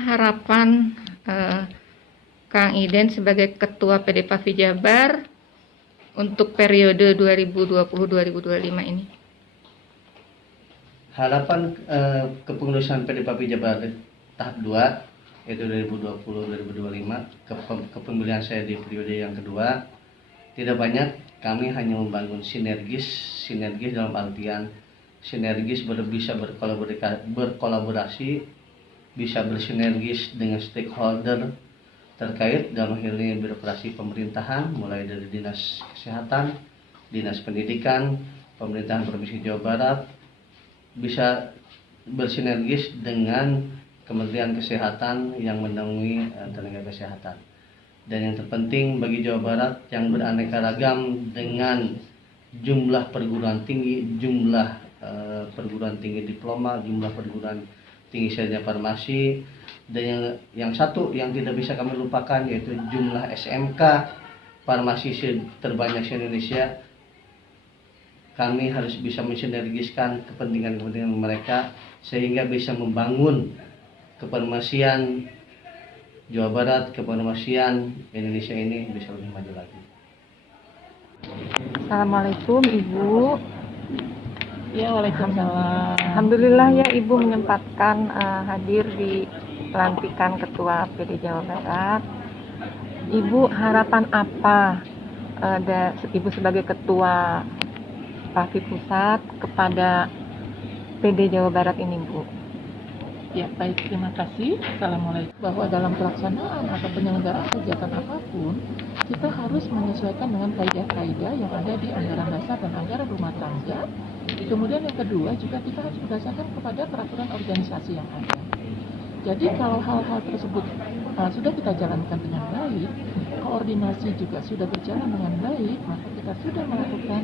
harapan eh, Kang Iden sebagai Ketua PD PAVI Jabar untuk periode 2020-2025 ini? Harapan kepengurusan PD PAVI Jabar tahap 2 yaitu 2020-2025, kepemilihan saya di periode yang kedua tidak banyak. Kami hanya membangun sinergis dalam artian sinergis bisa berkolaborasi, bisa bersinergis dengan stakeholder terkait dalam hal ini birokrasi pemerintahan, mulai dari Dinas Kesehatan, Dinas Pendidikan, Pemerintahan Provinsi Jawa Barat, bisa bersinergis dengan Kementerian Kesehatan yang menaungi tenaga kesehatan. Dan yang terpenting bagi Jawa Barat yang beraneka ragam dengan jumlah perguruan tinggi, jumlah perguruan tinggi diploma, jumlah perguruan tinggi sarjana farmasi, dan yang satu yang tidak bisa kami lupakan yaitu jumlah SMK farmasi terbanyak di Indonesia. Kami harus bisa mensinergiskan kepentingan mereka sehingga bisa membangun kefarmasian Jawa Barat, kefarmasian Indonesia ini bisa lebih maju lagi. Assalamualaikum Ibu. Ya, waalaikumsalam. Alhamdulillah ya Ibu menyempatkan hadir di pelantikan Ketua PD Jawa Barat. Ibu harapan apa Ibu sebagai Ketua PAVI Pusat kepada PD Jawa Barat ini, Bu? Ya, baik, terima kasih. Assalamualaikum. Bahwa dalam pelaksanaan atau penyelenggaraan kegiatan apapun, kita harus menyesuaikan dengan kaidah-kaidah yang ada di anggaran dasar dan anggaran rumah tangga. Kemudian yang kedua juga kita harus berdasarkan kepada peraturan organisasi yang ada. Jadi kalau hal-hal tersebut sudah kita jalankan dengan baik, koordinasi juga sudah berjalan dengan baik, maka kita sudah melakukan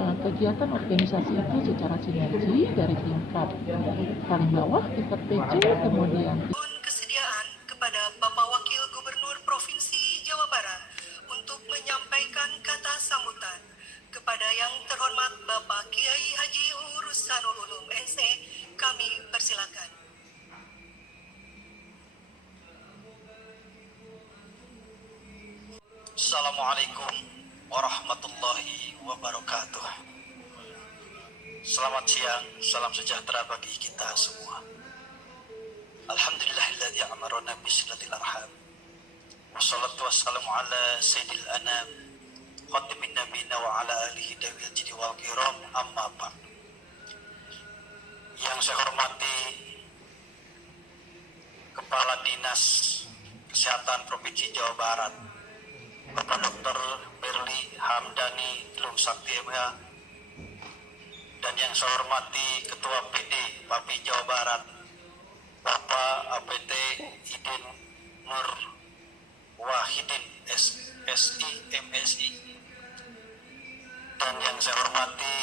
kegiatan organisasi itu secara sinergi dari tingkat paling bawah, tingkat PC, kemudian kesediaan kepada Bapak Wakil Gubernur Provinsi Jawa Barat untuk menyampaikan kata sambutan kepada yang terhormat Bapak Kiai Haji Hurusanul Ulum SE. Kami persilakan. Assalamualaikum warahmatullahi wabarakatuh. Selamat siang, salam sejahtera bagi kita semua. Alhamdulillahilladzi amarana bisilatil arham. Wassalatu wassalamu ala sayyidil anam, khatimin nabiyina wa ala alihi dawil jidi wal kiram, amma ba'd. Yang saya hormati Kepala Dinas Kesehatan Provinsi Jawa Barat, Bapak Dr. Berli Hamdani Ilum Sakti MH, dan yang saya hormati Ketua PD PAVI Jawa Barat, Bapak APT Iden Nur Wahidin SSI MSI, dan yang saya hormati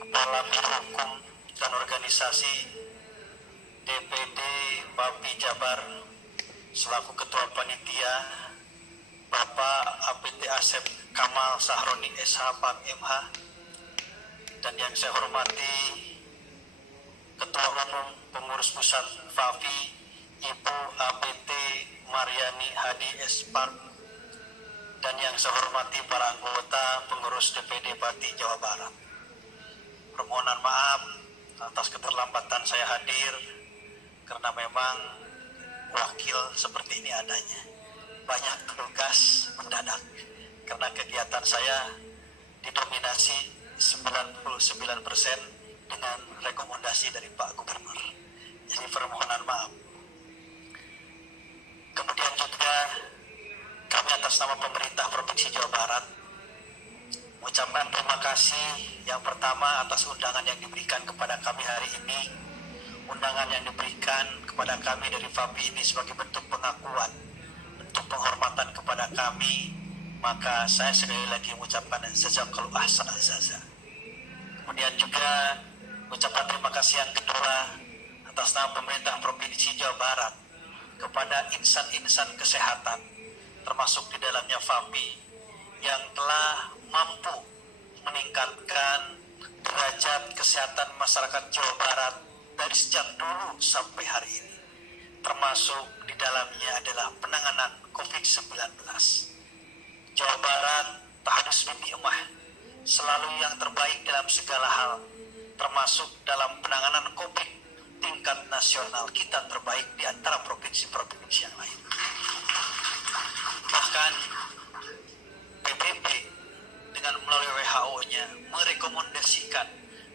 Kepala Biro Hukum dan Organisasi DPD PAVI Jabar selaku Ketua Panitia, Bapak APT Asep Kamal Sahroni SH Pak MH, dan yang saya hormati Ketua Umum Pengurus Pusat PAVI Ibu APT Mariani Hadi S. Park, dan yang saya hormati para anggota pengurus DPD PAVI Jawa Barat. Permohonan maaf atas keterlambatan saya hadir karena memang wakil seperti ini adanya. Banyak tugas mendadak karena kegiatan saya didominasi 99% dengan rekomendasi dari Pak Gubernur. Jadi permohonan maaf. Kemudian juga kami atas nama pemerintah Provinsi Jawa Barat mengucapkan terima kasih yang pertama atas undangan yang diberikan kepada kami hari ini. Undangan yang diberikan kepada kami dari PAVI ini sebagai bentuk pengakuan, untuk penghormatan kepada kami, maka saya sekali lagi mengucapkan jazakallahu ahsan azza. Kemudian juga ucapan terima kasih yang kedua atas nama pemerintah Provinsi Jawa Barat kepada insan-insan kesehatan, termasuk di dalamnya PAVI, yang telah mampu meningkatkan derajat kesehatan masyarakat Jawa Barat dari sejak dulu sampai hari ini. termasuk di dalamnya adalah penanganan COVID-19. Jawa Barat tahdus bin ni'mah, selalu yang terbaik dalam segala hal, termasuk dalam penanganan COVID tingkat nasional kita terbaik di antara provinsi-provinsi yang lain. Bahkan PBB dengan melalui WHO-nya merekomendasikan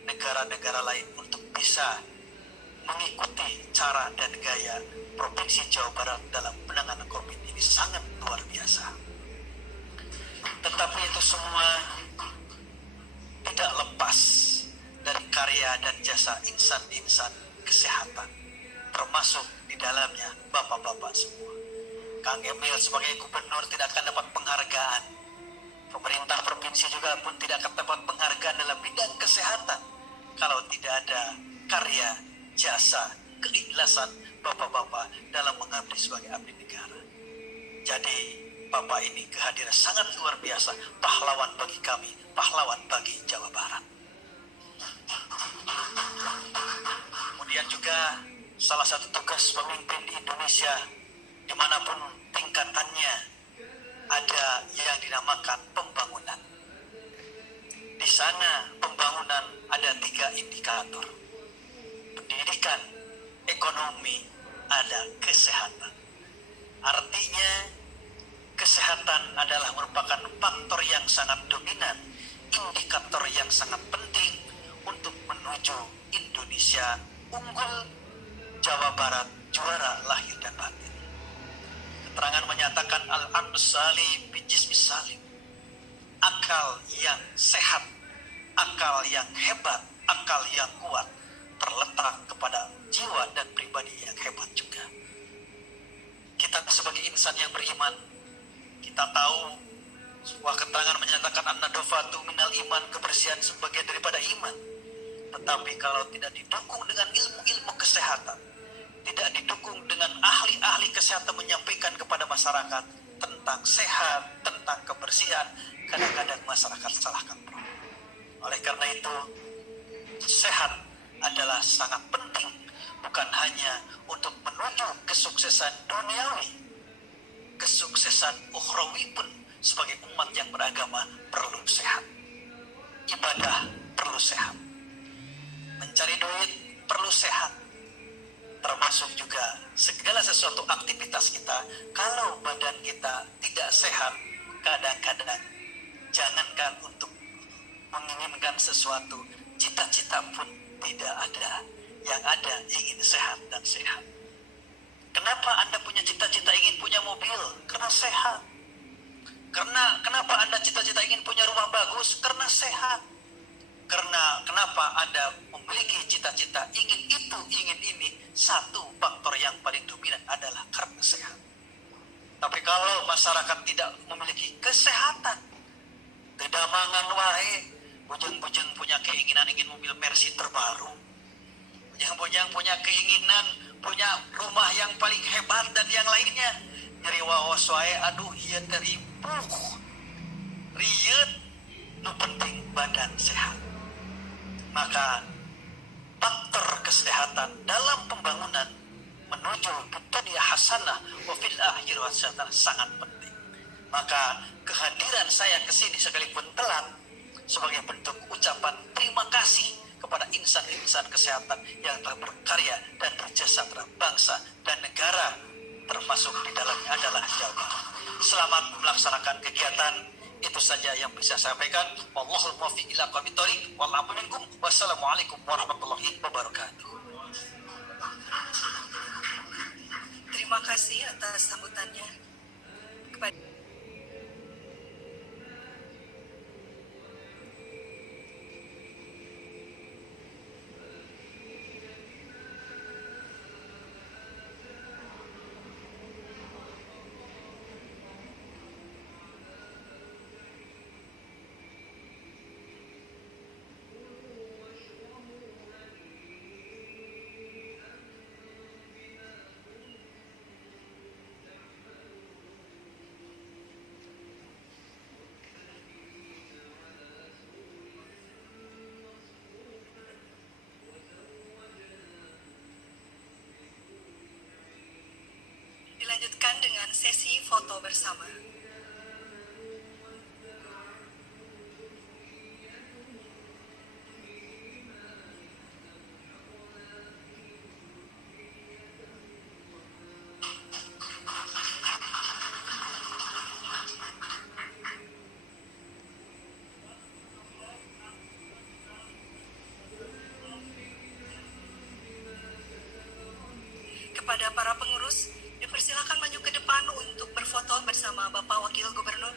negara-negara lain untuk bisa mengikuti cara dan gaya Provinsi Jawa Barat dalam penanganan COVID ini sangat luar biasa. Tetapi itu semua tidak lepas dari karya dan jasa insan-insan kesehatan, termasuk di dalamnya bapak-bapak semua. Kang Emil sebagai gubernur tidak akan dapat penghargaan. Pemerintah provinsi juga pun tidak akan dapat penghargaan dalam bidang kesehatan kalau tidak ada karya, jasa, keikhlasan bapak-bapak dalam mengabdi sebagai abdi negara. Jadi bapak ini kehadiran sangat luar biasa, pahlawan bagi kami, pahlawan bagi Jawa Barat. Kemudian juga salah satu tugas pemimpin di Indonesia dimanapun tingkatannya ada yang dinamakan pembangunan. Di sana pembangunan ada 3 indikator: pendidikan, ekonomi, ada kesehatan. Artinya kesehatan adalah merupakan faktor yang sangat dominan, indikator yang sangat penting untuk menuju Indonesia unggul, Jawa Barat juara lahir dan batin. Keterangan menyatakan al-aql salim bijismi salim. Akal yang sehat, akal yang hebat, akal yang kuat terletak kepada jiwa dan pribadi yang hebat juga. Kita sebagai insan yang beriman, kita tahu sebuah keterangan menyatakan an-nadofatu minal iman, kebersihan sebagian daripada iman. Tetapi kalau tidak didukung dengan ilmu-ilmu kesehatan, tidak didukung dengan ahli-ahli kesehatan menyampaikan kepada masyarakat tentang sehat, tentang kebersihan, kadang-kadang masyarakat salah kaprah. Oleh karena itu, sehat adalah sangat penting, bukan hanya untuk menuju kesuksesan duniawi, kesuksesan ukhrawi pun sebagai umat yang beragama perlu sehat. Ibadah perlu sehat. Mencari duit perlu sehat. Termasuk juga segala sesuatu aktivitas kita. Kalau badan kita tidak sehat, kadang-kadang jangankan untuk menginginkan sesuatu, cita-cita pun tidak ada. Yang ada ingin sehat dan sehat. Kenapa Anda punya cita-cita ingin punya mobil? Karena sehat. Kenapa Anda cita-cita ingin punya rumah bagus? Karena sehat. Kenapa Anda memiliki cita-cita ingin itu, ingin ini? Satu faktor yang paling dominan adalah karena sehat. Tapi kalau masyarakat tidak memiliki kesehatan, tidak mangan wae, bujeng-bujeng punya keinginan ingin mobil Mercy terbaru, bujeng-bujeng punya keinginan punya rumah yang paling hebat dan yang lainnya, nyeri waos wae, aduh ieu teh ripuh, riet, nu penting badan sehat. Maka faktor kesehatan dalam pembangunan menuju dunia hasanah wa fil akhirati hasanah sangat penting. Maka kehadiran saya ke sini sekalipun telat sebagai bentuk ucapan terima kasih kepada insan-insan kesehatan yang telah berkarya dan berjasa terhadap bangsa dan negara, termasuk di dalamnya adalah Jawa Barat. Selamat melaksanakan kegiatan. Itu saja yang bisa saya sampaikan. Wallahul muwaffiq ila aqwamit thoriq. Wallahu minkum. Wassalamualaikum warahmatullahi wabarakatuh. Terima kasih atas sambutannya. Kepada dilanjutkan dengan sesi foto bersama. Kepada para pengurus, dipersilakan maju ke depan untuk berfoto bersama Bapak Wakil Gubernur.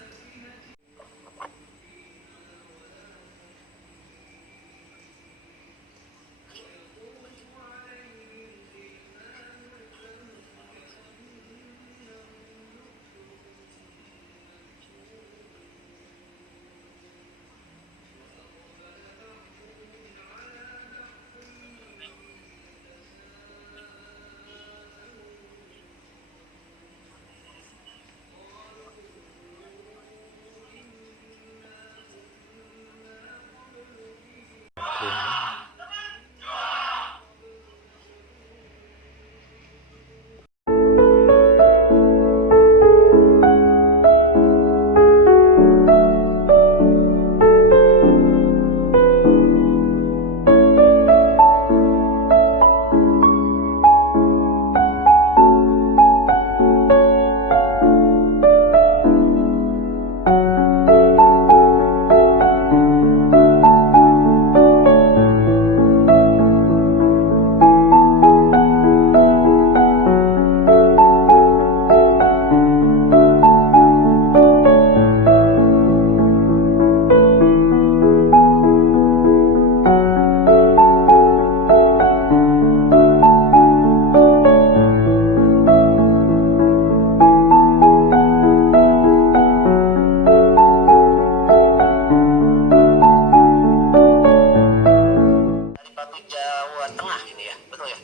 Dari Papua Jawa Tengah ini ya, betul ya?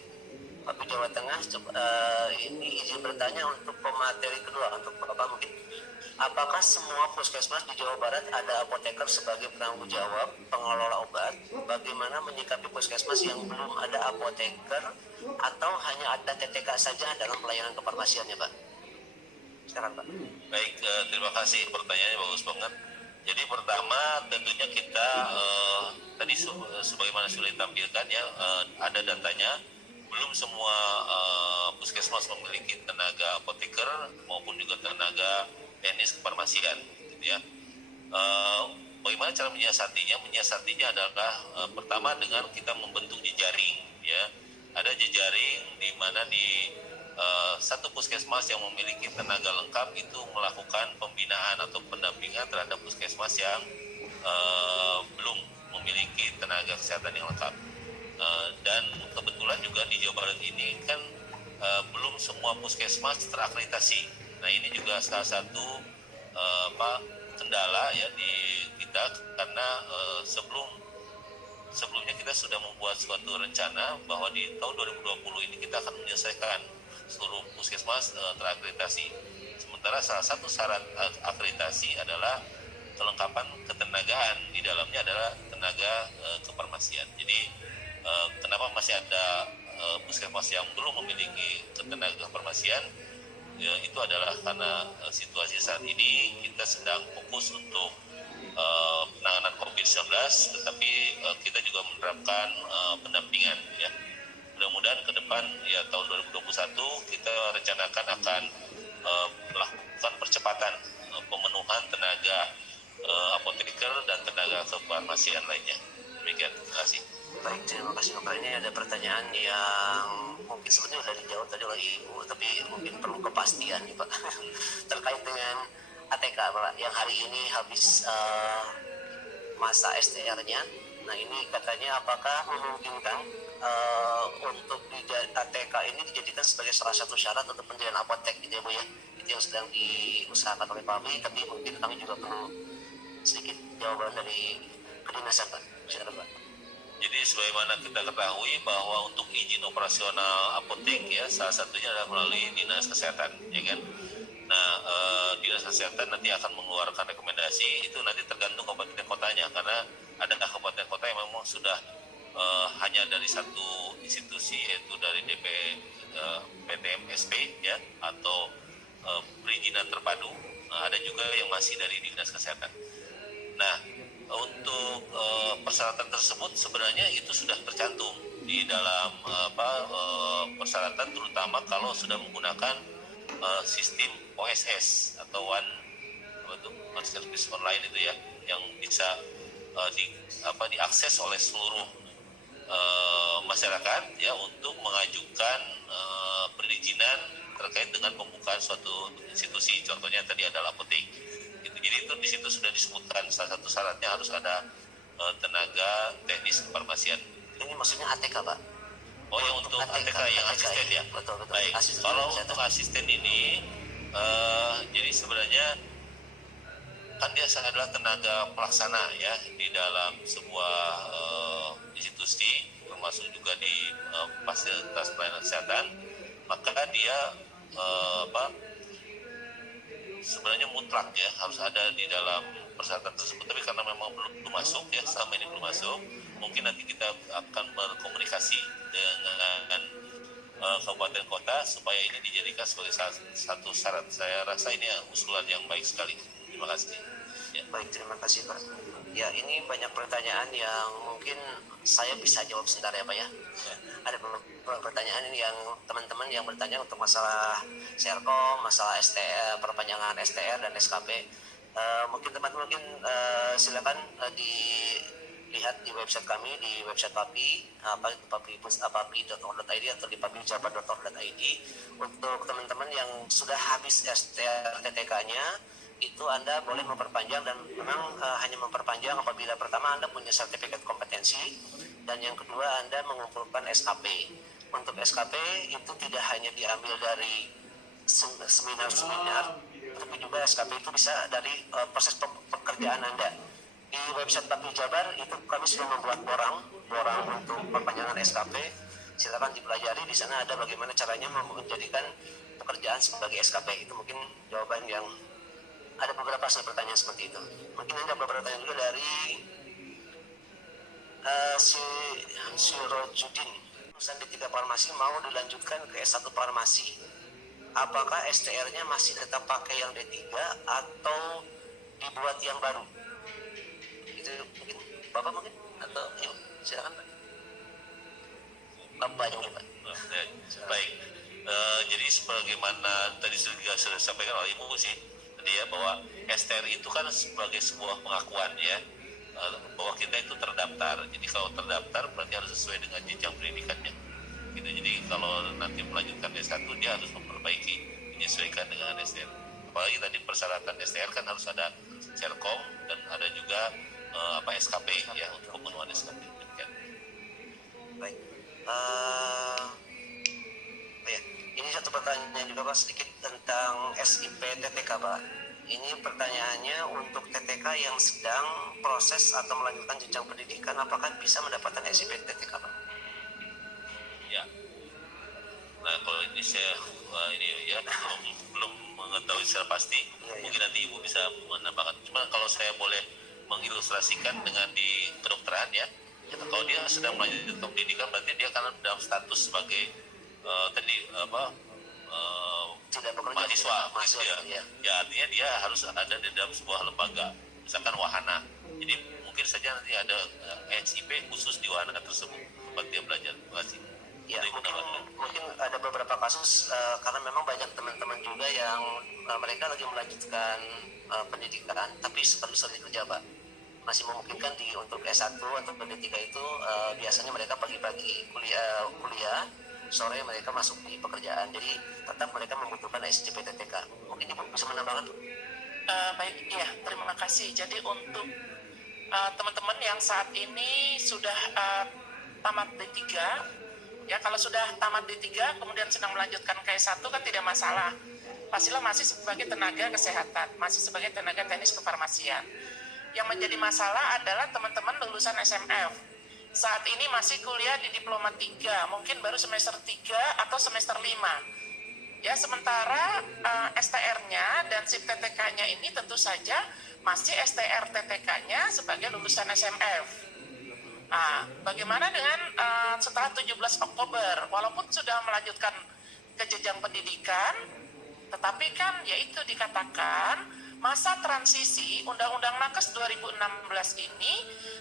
Papua Jawa Tengah, ini izin bertanya untuk pemateri kedua, untuk Bapak mungkin. Apakah semua puskesmas di Jawa Barat ada apoteker sebagai penanggung jawab pengelola obat? Bagaimana menyikapi puskesmas yang belum ada apoteker atau hanya ada TTK saja dalam pelayanan kefarmasiannya, Pak? Silakan, Pak. Baik, terima kasih, pertanyaannya bagus banget. Jadi pertama tentunya kita tadi sebagaimana sudah ditampilkan ya, ada datanya. Belum semua puskesmas memiliki tenaga apoteker maupun juga tenaga teknis kefarmasian, gitu ya. Bagaimana cara menyiasatinya? Menyiasatinya adalah pertama dengan kita membentuk jejaring, ya. Ada jejaring di mana di satu puskesmas yang memiliki tenaga lengkap itu melakukan pembinaan atau pendampingan terhadap puskesmas yang belum memiliki tenaga kesehatan yang lengkap. Dan kebetulan juga di Jawa Barat ini kan belum semua puskesmas terakreditasi. Nah ini juga salah satu kendala ya di kita, karena sebelumnya kita sudah membuat suatu rencana bahwa di tahun 2020 ini kita akan menyelesaikan seluruh puskesmas terakreditasi. Sementara salah satu syarat akreditasi adalah kelengkapan ketenagaan, di dalamnya adalah tenaga kefarmasian. Jadi kenapa masih ada puskesmas yang belum memiliki tenaga kefarmasian? Ya, itu adalah karena situasi saat ini kita sedang fokus untuk penanganan COVID-19, tetapi kita juga menerapkan pendampingan ya. Mudah-mudahan ke depan ya tahun 2021 kita rencanakan akan melakukan percepatan pemenuhan tenaga apoteker dan tenaga kefarmasian lainnya. Demikian, terima kasih. Baik, terima kasih Bapak. Ini ada pertanyaan yang mungkin sebetulnya sudah dijawab tadi oleh Ibu, tapi mungkin perlu kepastian nih Pak. Terkait dengan ATK Pak, yang hari ini habis masa STR-nya. Nah ini katanya apakah memungkinkan untuk ATK ini dijadikan sebagai salah satu syarat untuk pendirian apotek gitu ya Bu ya. Itu yang sedang diusahakan oleh Pak Abi, tapi mungkin kami juga perlu sedikit jawaban dari kedinasan Pak. Silakan Pak. Jadi sebagaimana kita ketahui bahwa untuk izin operasional apotek ya salah satunya adalah melalui Dinas Kesehatan, ya kan. Nah, Dinas Kesehatan nanti akan mengeluarkan rekomendasi, itu nanti tergantung kabupaten kotanya, karena ada kabupaten kota yang memang sudah hanya dari satu institusi, yaitu dari DP PTMSP ya, atau perizinan terpadu, ada juga yang masih dari Dinas Kesehatan. Nah, untuk persyaratan tersebut sebenarnya itu sudah tercantum di dalam persyaratan, terutama kalau sudah menggunakan sistem OSS atau one service online itu ya, yang bisa diakses oleh seluruh masyarakat ya untuk mengajukan perizinan terkait dengan pembukaan suatu institusi, contohnya tadi adalah apotek. Jadi itu di situ sudah disebutkan salah satu syaratnya harus ada tenaga teknis kefarmasian. Ini maksudnya ATK, Pak? Oh ya, untuk ATK yang asisten ya. Betul. Baik. Kalau untuk asisten ini jadi sebenarnya kan dia adalah tenaga pelaksana ya di dalam sebuah institusi, termasuk juga di fasilitas pelayanan kesehatan. Maka dia sebenarnya mutlak ya harus ada di dalam persyaratan tersebut, tapi karena memang belum masuk ya, selama ini belum masuk, mungkin nanti kita akan berkomunikasi dengan kabupaten kota supaya ini dijadikan sebagai satu syarat. Saya rasa ini usulan yang baik sekali. Terima kasih. Ya. Baik, terima kasih Pak. Ya, ini banyak pertanyaan yang mungkin saya bisa jawab sebentar ya Pak ya. Ada beberapa pertanyaan yang teman-teman yang bertanya untuk masalah Serkom, masalah STR, perpanjangan STR dan SKP. Mungkin teman-teman silakan dilihat di website kami, di website PAPI, papi.org.id atau di papijabar.org.id. Untuk teman-teman yang sudah habis STR TTK-nya, itu Anda boleh memperpanjang, dan memang hanya memperpanjang apabila pertama Anda punya sertifikat kompetensi, dan yang kedua Anda mengumpulkan SKP. Untuk SKP itu tidak hanya diambil dari seminar-seminar, tapi juga SKP itu bisa dari proses pekerjaan Anda. Di website Papi Jabar itu kami sudah membuat borang untuk perpanjangan SKP. Silakan dipelajari, di sana ada bagaimana caranya menjadikan pekerjaan sebagai SKP. Itu mungkin jawaban yang ada beberapa pertanyaan seperti itu. Mungkin ada beberapa pertanyaan juga dari si Rojudin. Lulusan D3 Farmasi mau dilanjutkan ke S1 Farmasi. Apakah STR-nya masih tetap pakai yang D3 atau dibuat yang baru? Itu mungkin Bapak mungkin atau Ibu, silakan Pak. Bapak yang Pak. Baik. Jadi sebagaimana tadi sudah disampaikan oleh Ibu sih, ya, bahwa STR itu kan sebagai sebuah pengakuan ya, bahwa kita itu terdaftar. Jadi kalau terdaftar berarti harus sesuai dengan jenjang pendidikannya gitu. Jadi kalau nanti melanjutkan S1 dia harus memperbaiki, menyesuaikan dengan STR. Apalagi tadi persyaratan STR kan harus ada Serkom dan ada juga SKP ya, untuk pemenuhan SKP. Baik. Ya, ini satu pertanyaan juga Pak, sedikit tentang SIP TTK Pak. Ini pertanyaannya untuk TTK yang sedang proses atau melanjutkan jenjang pendidikan, apakah bisa mendapatkan SIP TTK Pak? Ya. Nah, kalau ini saya belum mengetahui secara pasti. Mungkin nanti Ibu bisa menambahkan. Cuma kalau saya boleh mengilustrasikan dengan di kedokteran ya, kalau dia sedang melanjutkan pendidikan berarti dia akan dalam status sebagai mahasiswa ya. Ya, artinya dia harus ada di dalam sebuah lembaga, misalkan wahana. Jadi mungkin saja nanti ada SIP khusus di wahana tersebut tempat dia belajar. Terima kasih. Ya, mungkin ada beberapa kasus karena memang banyak teman-teman juga yang mereka lagi melanjutkan pendidikan tapi setelah kerja Pak, masih memungkinkan untuk S1 atau D3 itu biasanya mereka pagi-pagi kuliah, sore mereka masuk di pekerjaan, jadi tetap mereka membutuhkan SCP TTK. Mungkin Ibu bisa menambahkan? Baik, ya, terima kasih. Jadi untuk teman-teman yang saat ini sudah tamat D3, ya kalau sudah tamat D3 kemudian sedang melanjutkan ke S1 kan tidak masalah. Pastilah masih sebagai tenaga kesehatan, masih sebagai tenaga teknis kefarmasian. Yang menjadi masalah adalah teman-teman lulusan SMF. Saat ini masih kuliah di diploma 3, mungkin baru semester 3 atau semester 5. Ya, sementara STR-nya dan SIP TTK-nya ini tentu saja masih STR TTK-nya sebagai lulusan SMF. Nah, bagaimana dengan setelah 17 Oktober, walaupun sudah melanjutkan ke jenjang pendidikan, Tetapi kan yaitu dikatakan masa transisi Undang-Undang Nakes 2016 ini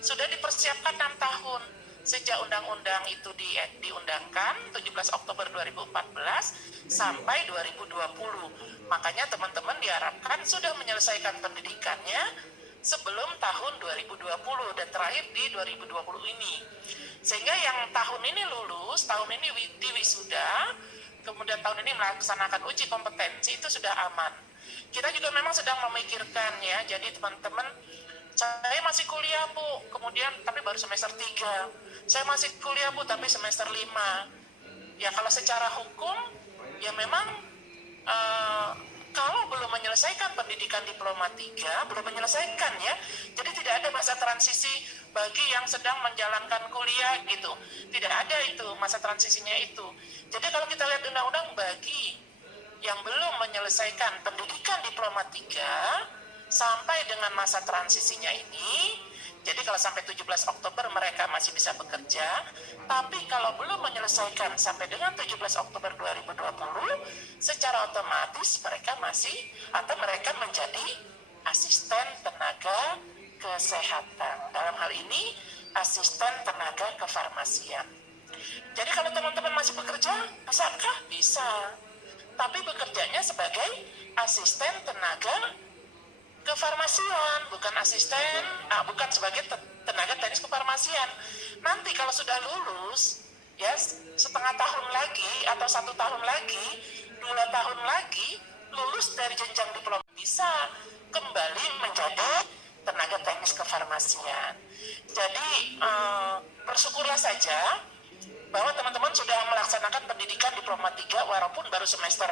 sudah dipersiapkan 6 tahun. Sejak undang-undang itu diundangkan 17 Oktober 2014 sampai 2020. Makanya teman-teman diharapkan sudah menyelesaikan pendidikannya sebelum tahun 2020 dan terakhir di 2020 ini. Sehingga yang tahun ini lulus, tahun ini diwisuda, kemudian tahun ini melaksanakan uji kompetensi itu sudah aman. Kita juga memang sedang memikirkan ya, jadi teman-teman, saya masih kuliah Bu, kemudian tapi baru semester 3. Saya masih kuliah Bu, tapi semester 5. Ya kalau secara hukum, ya memang kalau belum menyelesaikan pendidikan diploma 3, belum menyelesaikan ya. Jadi tidak ada masa transisi bagi yang sedang menjalankan kuliah gitu. Tidak ada itu masa transisinya itu. Jadi kalau kita lihat undang-undang bagi yang belum menyelesaikan pendidikan diploma 3 sampai dengan masa transisinya ini, jadi kalau sampai 17 Oktober mereka masih bisa bekerja, tapi kalau belum menyelesaikan sampai dengan 17 Oktober 2020, secara otomatis mereka mereka menjadi asisten tenaga kesehatan. Dalam hal ini, asisten tenaga kefarmasian. Jadi kalau teman-teman masih bekerja, bisakah? Bisa. Tapi bekerjanya sebagai asisten tenaga kefarmasian, bukan sebagai tenaga teknis kefarmasian. Nanti kalau sudah lulus, ya setengah tahun lagi atau 1 tahun lagi, 2 tahun lagi, lulus dari jenjang diploma bisa kembali menjadi tenaga teknis kefarmasian. Jadi bersyukurlah saja bahwa teman-teman sudah melaksanakan pendidikan diploma 3 walaupun baru semester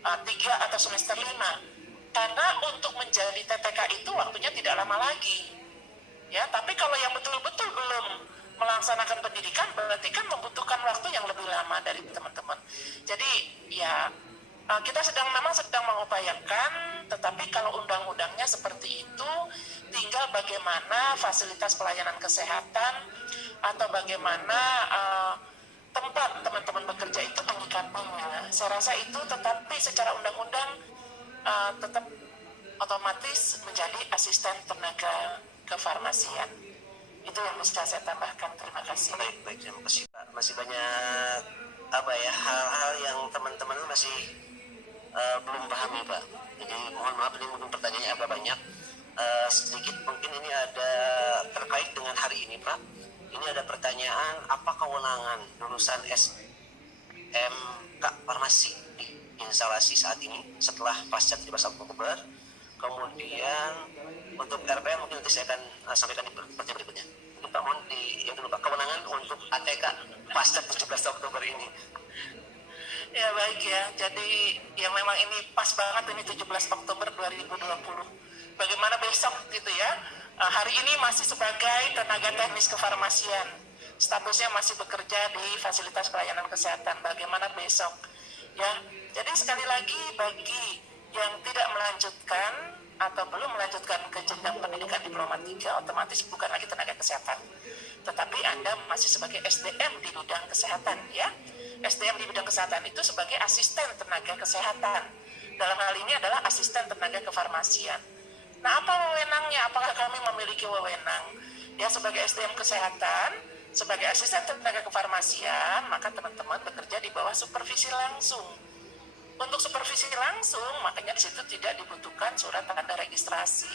3 atau semester 5. Karena untuk menjadi TTK itu waktunya tidak lama lagi. Ya, tapi kalau yang betul-betul belum melaksanakan pendidikan berarti kan membutuhkan waktu yang lebih lama dari teman-teman. Jadi ya kita memang sedang mengupayakan, tetapi kalau undang-undangnya seperti itu, tinggal bagaimana fasilitas pelayanan kesehatan atau bagaimana tempat teman-teman bekerja itu menyikapinya. Saya rasa itu, tetapi secara undang-undang tetap otomatis menjadi asisten tenaga kefarmasian. Itu yang bisa saya tambahkan. Terima kasih. Baik, terima kasih Pak. Masih banyak hal-hal yang teman-teman masih belum pahami Pak. Jadi mohon maaf ini mungkin pertanyaannya agak banyak. Sedikit mungkin ini ada terkait dengan hari ini Pak. Ini ada pertanyaan, apa kewenangan lulusan SMK Farmasi di instalasi saat ini setelah pasca 17 Oktober? Kemudian untuk RPM mungkin nanti saya akan sampaikan di pertanyaan berikutnya. Kita mohon yang dulu Pak, kewenangan untuk ATK pasca 17 Oktober ini. Ya baik ya, jadi yang memang ini pas banget ini 17 Oktober 2020. Bagaimana besok gitu ya, hari ini masih sebagai tenaga teknis kefarmasian, statusnya masih bekerja di fasilitas pelayanan kesehatan. Bagaimana besok ya, jadi sekali lagi bagi yang tidak melanjutkan atau belum melanjutkan ke jenjang pendidikan diploma 3, otomatis bukan lagi tenaga kesehatan, tetapi Anda masih sebagai SDM di bidang kesehatan ya. SDM di bidang kesehatan itu sebagai asisten tenaga kesehatan. Dalam hal ini adalah asisten tenaga kefarmasian. Nah, apa wewenangnya? Apakah kami memiliki wewenang? Ya, sebagai SDM kesehatan, sebagai asisten tenaga kefarmasian, maka teman-teman bekerja di bawah supervisi langsung. Untuk supervisi langsung, makanya di situ tidak dibutuhkan surat tanda registrasi.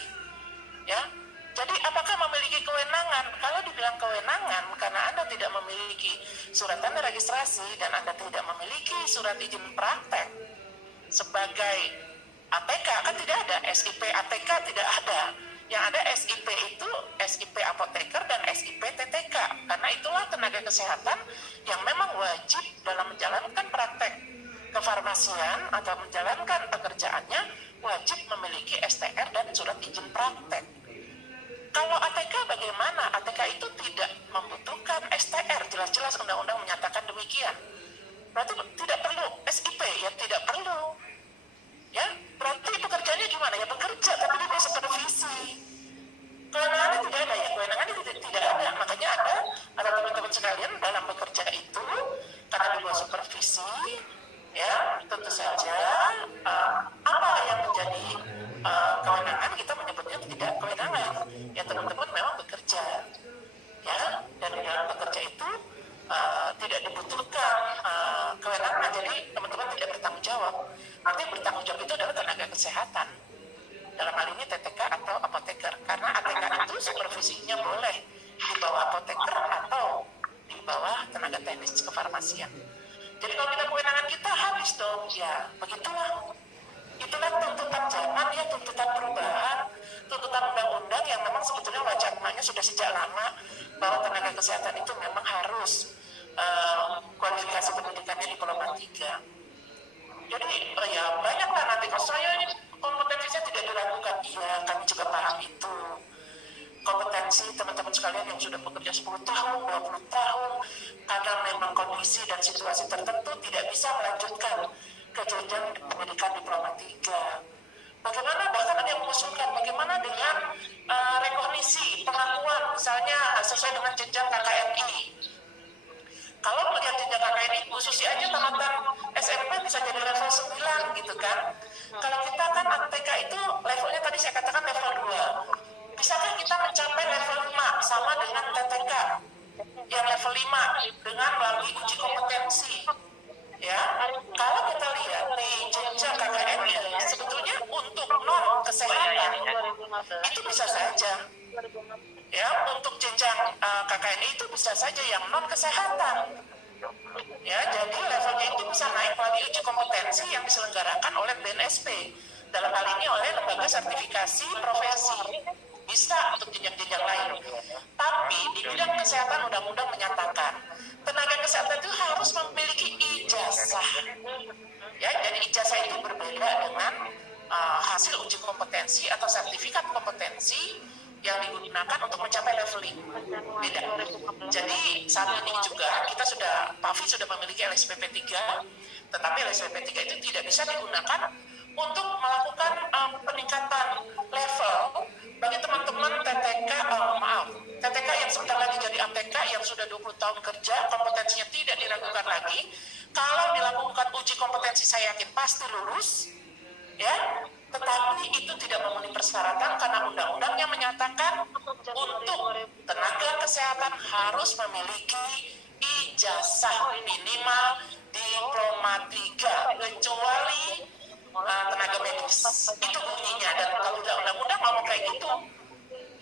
Ya, jadi apakah memiliki kewenangan? Kalau dibilang kewenangan, karena Anda tidak memiliki surat tanda registrasi dan Anda tidak memiliki surat izin praktek sebagai ATK, kan tidak ada, SIP ATK tidak ada. Yang ada SIP itu SIP apoteker dan SIP TTK, karena itulah tenaga kesehatan yang memang wajib dalam menjalankan praktek kefarmasian atau menjalankan pekerjaannya wajib memiliki STR dan surat izin praktek. Kalau ATK bagaimana? ATK itu tidak membutuhkan STR, jelas-jelas undang-undang menyatakan demikian. Berarti tidak perlu SIP, ya tidak perlu. Ya, berarti pekerjaannya gimana? Ya bekerja, tapi di bawah supervisi. Kewenangannya tidak ada, ya kewenangannya tidak ada. Makanya ada teman-teman sekalian dalam bekerja itu karena di bawah supervisi, ya tentu saja ini TTK atau apoteker, karena ATK itu supervisinya boleh di bawah apoteker atau di bawah tenaga teknis kefarmasian. Jadi kalau kita kewenangan kita habis dong, ya begitulah. Itulah tuntutan zaman ya, tuntutan perubahan, tuntutan undang-undang yang memang sebetulnya wacananya sudah sejak lama bahwa tenaga kesehatan itu memang harus kualifikasi pendidikannya diploma 3. Jadi ya banyaklah nanti kalau saya ini kompetensinya tidak diragukan, iya kami juga paham itu. Kompetensi teman-teman sekalian yang sudah bekerja 10 tahun, 20 tahun, karena memang kondisi dan situasi tertentu tidak bisa melanjutkan ke jenjang pendidikan diploma 3. Bagaimana bahkan ada yang mengusulkan bagaimana dengan rekognisi pengakuan misalnya sesuai dengan jenjang KKMI. Kalau melihat jenjang KKMI khususnya aja tamatan SMP bisa jadi level 9 gitu kan. Kalau kita kan ATK itu levelnya tadi saya katakan level 2. Bisakah kita mencapai level 5 sama dengan TTK yang level 5 dengan melalui uji kompetensi? Ya, kalau kita lihat di jenjang KKMI sebetulnya untuk non kesehatan itu bisa saja. Ya, untuk jenjang KKMI itu bisa saja yang non kesehatan. Ya, jadi levelnya itu bisa naik melalui uji kompetensi yang diselenggarakan oleh BNSP. Dalam hal ini oleh lembaga sertifikasi profesi. Bisa untuk jenjang-jenjang lain. Tapi di bidang kesehatan undang-undang menyatakan tenaga kesehatan itu harus memiliki ijazah. Ya, jadi ijazah itu berbeda dengan hasil uji kompetensi atau sertifikat kompetensi yang digunakan untuk mencapai leveling. Beda. Jadi saat ini juga kita sudah, PAVI sudah memiliki LSPP 3, tetapi LSPP 3 itu tidak bisa digunakan untuk melakukan peningkatan level bagi teman-teman TTK yang sebentar lagi jadi ATK yang sudah 20 tahun kerja, kompetensinya tidak diragukan lagi. Kalau dilakukan uji kompetensi saya yakin pasti lulus, ya. Tetapi itu tidak memenuhi persyaratan karena undang-undangnya menyatakan untuk tenaga kesehatan harus memiliki ijazah minimal diploma 3 kecuali tenaga medis. Itu bunyinya, dan kalau undang-undang ngomong kayak gitu,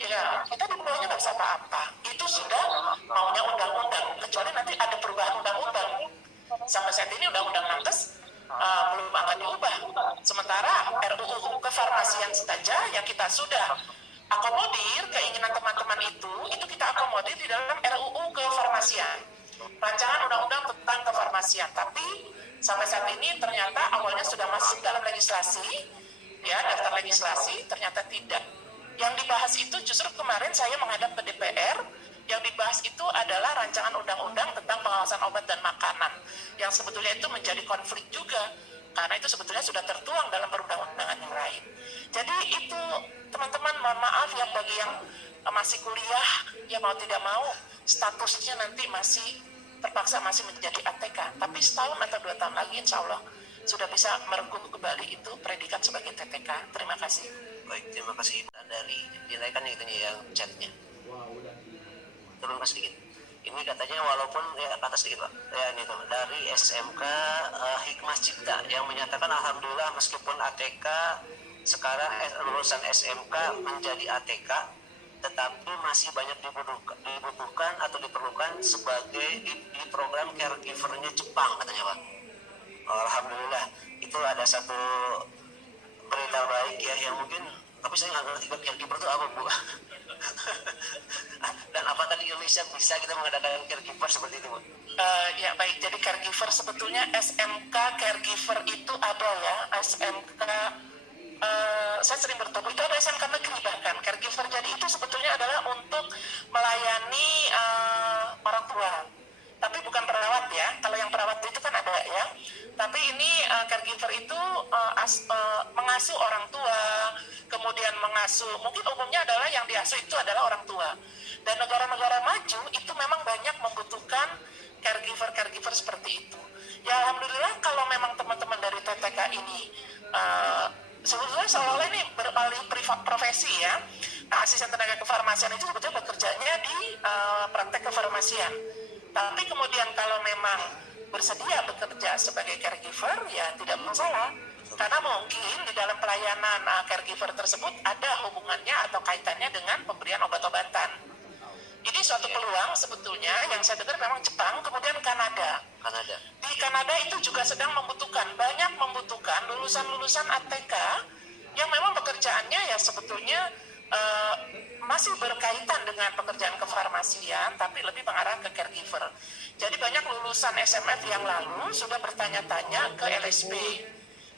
ya kita di bawahnya nggak bisa apa-apa. Itu sudah maunya undang-undang, kecuali nanti ada perubahan undang-undang. Sampai saat ini undang-undang Nankes belum akan diubah. Sementara RUU kefarmasian saja yang kita sudah akomodir keinginan teman-teman itu kita akomodir di dalam RUU kefarmasian, rancangan undang-undang tentang kefarmasian. Tapi sampai saat ini ternyata awalnya sudah masuk dalam legislasi, ya daftar legislasi, ternyata tidak. Yang dibahas itu justru kemarin saya menghadap ke DPR, yang dibahas itu adalah rancangan undang-undang tentang pengawasan obat dan makanan, yang sebetulnya itu menjadi konflik juga, karena itu sebetulnya sudah tertuang dalam perundang-undangan yang lain. Jadi itu teman-teman, mohon maaf ya bagi yang masih kuliah, ya mau tidak mau statusnya nanti masih terpaksa masih menjadi ATK, tapi setahun atau 2 tahun lagi insya Allah sudah bisa merengkuh kembali itu predikat sebagai TTK. Terima kasih. Baik, terima kasih. Dari dinaikkan itu yang chatnya. Turun sedikit. Ini katanya walaupun ya kata sedikit Pak. Ya ini tuh dari SMK Hikmah Cipta yang menyatakan alhamdulillah meskipun ATK sekarang lulusan SMK menjadi ATK, tetapi masih banyak dibutuhkan atau diperlukan sebagai di program caregiver-nya Jepang katanya Pak. Alhamdulillah itu ada satu berita baik ya yang mungkin, tapi saya nggak ngerti caregiver itu apa Bu. Dan apa tadi Indonesia bisa kita mengadakan caregiver seperti itu Bu? Ya baik, jadi caregiver sebetulnya SMK caregiver itu ada ya, SMK saya sering bertemu itu ada SMK negeri bahkan caregiver. Jadi itu sebetulnya adalah untuk melayani orang tua, tapi bukan perawat ya. Kalau yang perawat itu kan ada ya, tapi ini caregiver itu mengasuh orang tua, kemudian mengasuh, mungkin umumnya adalah yang diasuh itu adalah orang tua. Dan negara-negara maju itu memang banyak membutuhkan caregiver seperti itu. Ya alhamdulillah kalau memang teman-teman dari TTK ini sebetulnya seolah-olah ini beralih profesi ya. Nah, asisten tenaga kefarmasian itu sebetulnya bekerjanya di praktek kefarmasian. Tapi kemudian kalau memang bersedia bekerja sebagai caregiver ya tidak masalah. Karena mungkin di dalam pelayanan caregiver tersebut ada hubungannya atau kaitannya dengan pemberian obat-obatan. Ini suatu peluang sebetulnya yang saya dengar memang Jepang, kemudian Kanada. Di Kanada itu juga sedang banyak membutuhkan lulusan-lulusan ATK yang memang pekerjaannya ya sebetulnya masih berkaitan dengan pekerjaan kefarmasian, tapi lebih mengarah ke caregiver. Jadi banyak lulusan SMF yang lalu sudah bertanya-tanya ke LSP,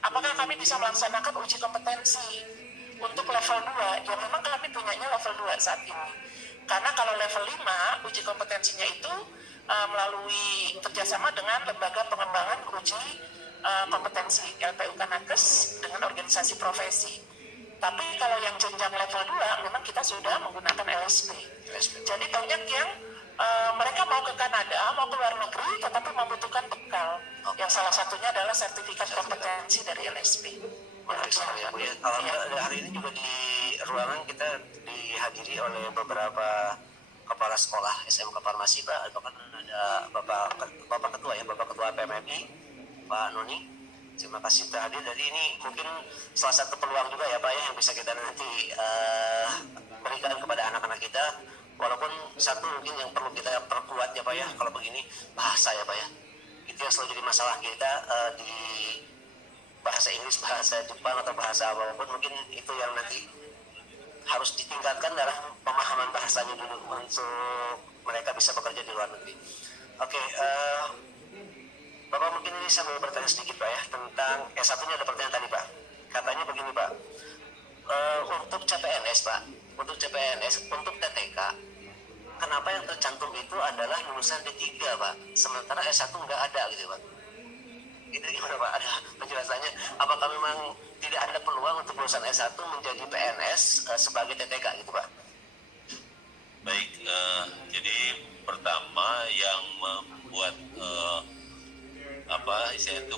apakah kami bisa melaksanakan uji kompetensi untuk level 2? Ya memang kami punyanya level 2 saat ini. Karena kalau level 5, uji kompetensinya itu melalui kerjasama dengan Lembaga Pengembangan Uji Kompetensi LPU Kanakes dengan organisasi profesi. Tapi kalau yang jenjang level 2, memang kita sudah menggunakan LSP. Jadi banyak yang mereka mau ke Kanada, mau ke luar negeri, tetapi membutuhkan bekal. Yang salah satunya adalah sertifikat kompetensi dari LSP. Menarik sekali ya Bu ya. Alhamdulillah hari ini juga di ruangan kita dihadiri oleh beberapa kepala sekolah SMK Farmasi Pak. Bahkan ada Bapak Ketua ya, Bapak Ketua PMMI, Pak Noni. Terima kasih sudah hadir. Jadi ini mungkin salah satu peluang juga ya Pak ya yang bisa kita nanti berikan kepada anak-anak kita. Walaupun satu mungkin yang perlu kita perkuat ya Pak ya, kalau begini bahasa ya Pak ya. Itu yang selalu jadi masalah kita di bahasa Inggris, bahasa Jepang atau bahasa apapun, mungkin itu yang nanti harus ditingkatkan dalam pemahaman bahasanya dulu untuk mereka bisa bekerja di luar negeri. Oke, Bapak mungkin ini saya mau bertanya sedikit Pak ya tentang S1-nya ada pertanyaan tadi Pak. Katanya begini Pak, untuk CPNS Pak, untuk CPNS, untuk TTK, kenapa yang tercantum itu adalah lulusan D3 Pak, sementara S1 nggak ada gitu Pak. Itu gimana Pak? Ada penjelasannya? Apakah memang tidak ada peluang untuk lulusan S1 menjadi PNS sebagai TTK gitu Pak? Baik, jadi pertama yang membuat istilahnya itu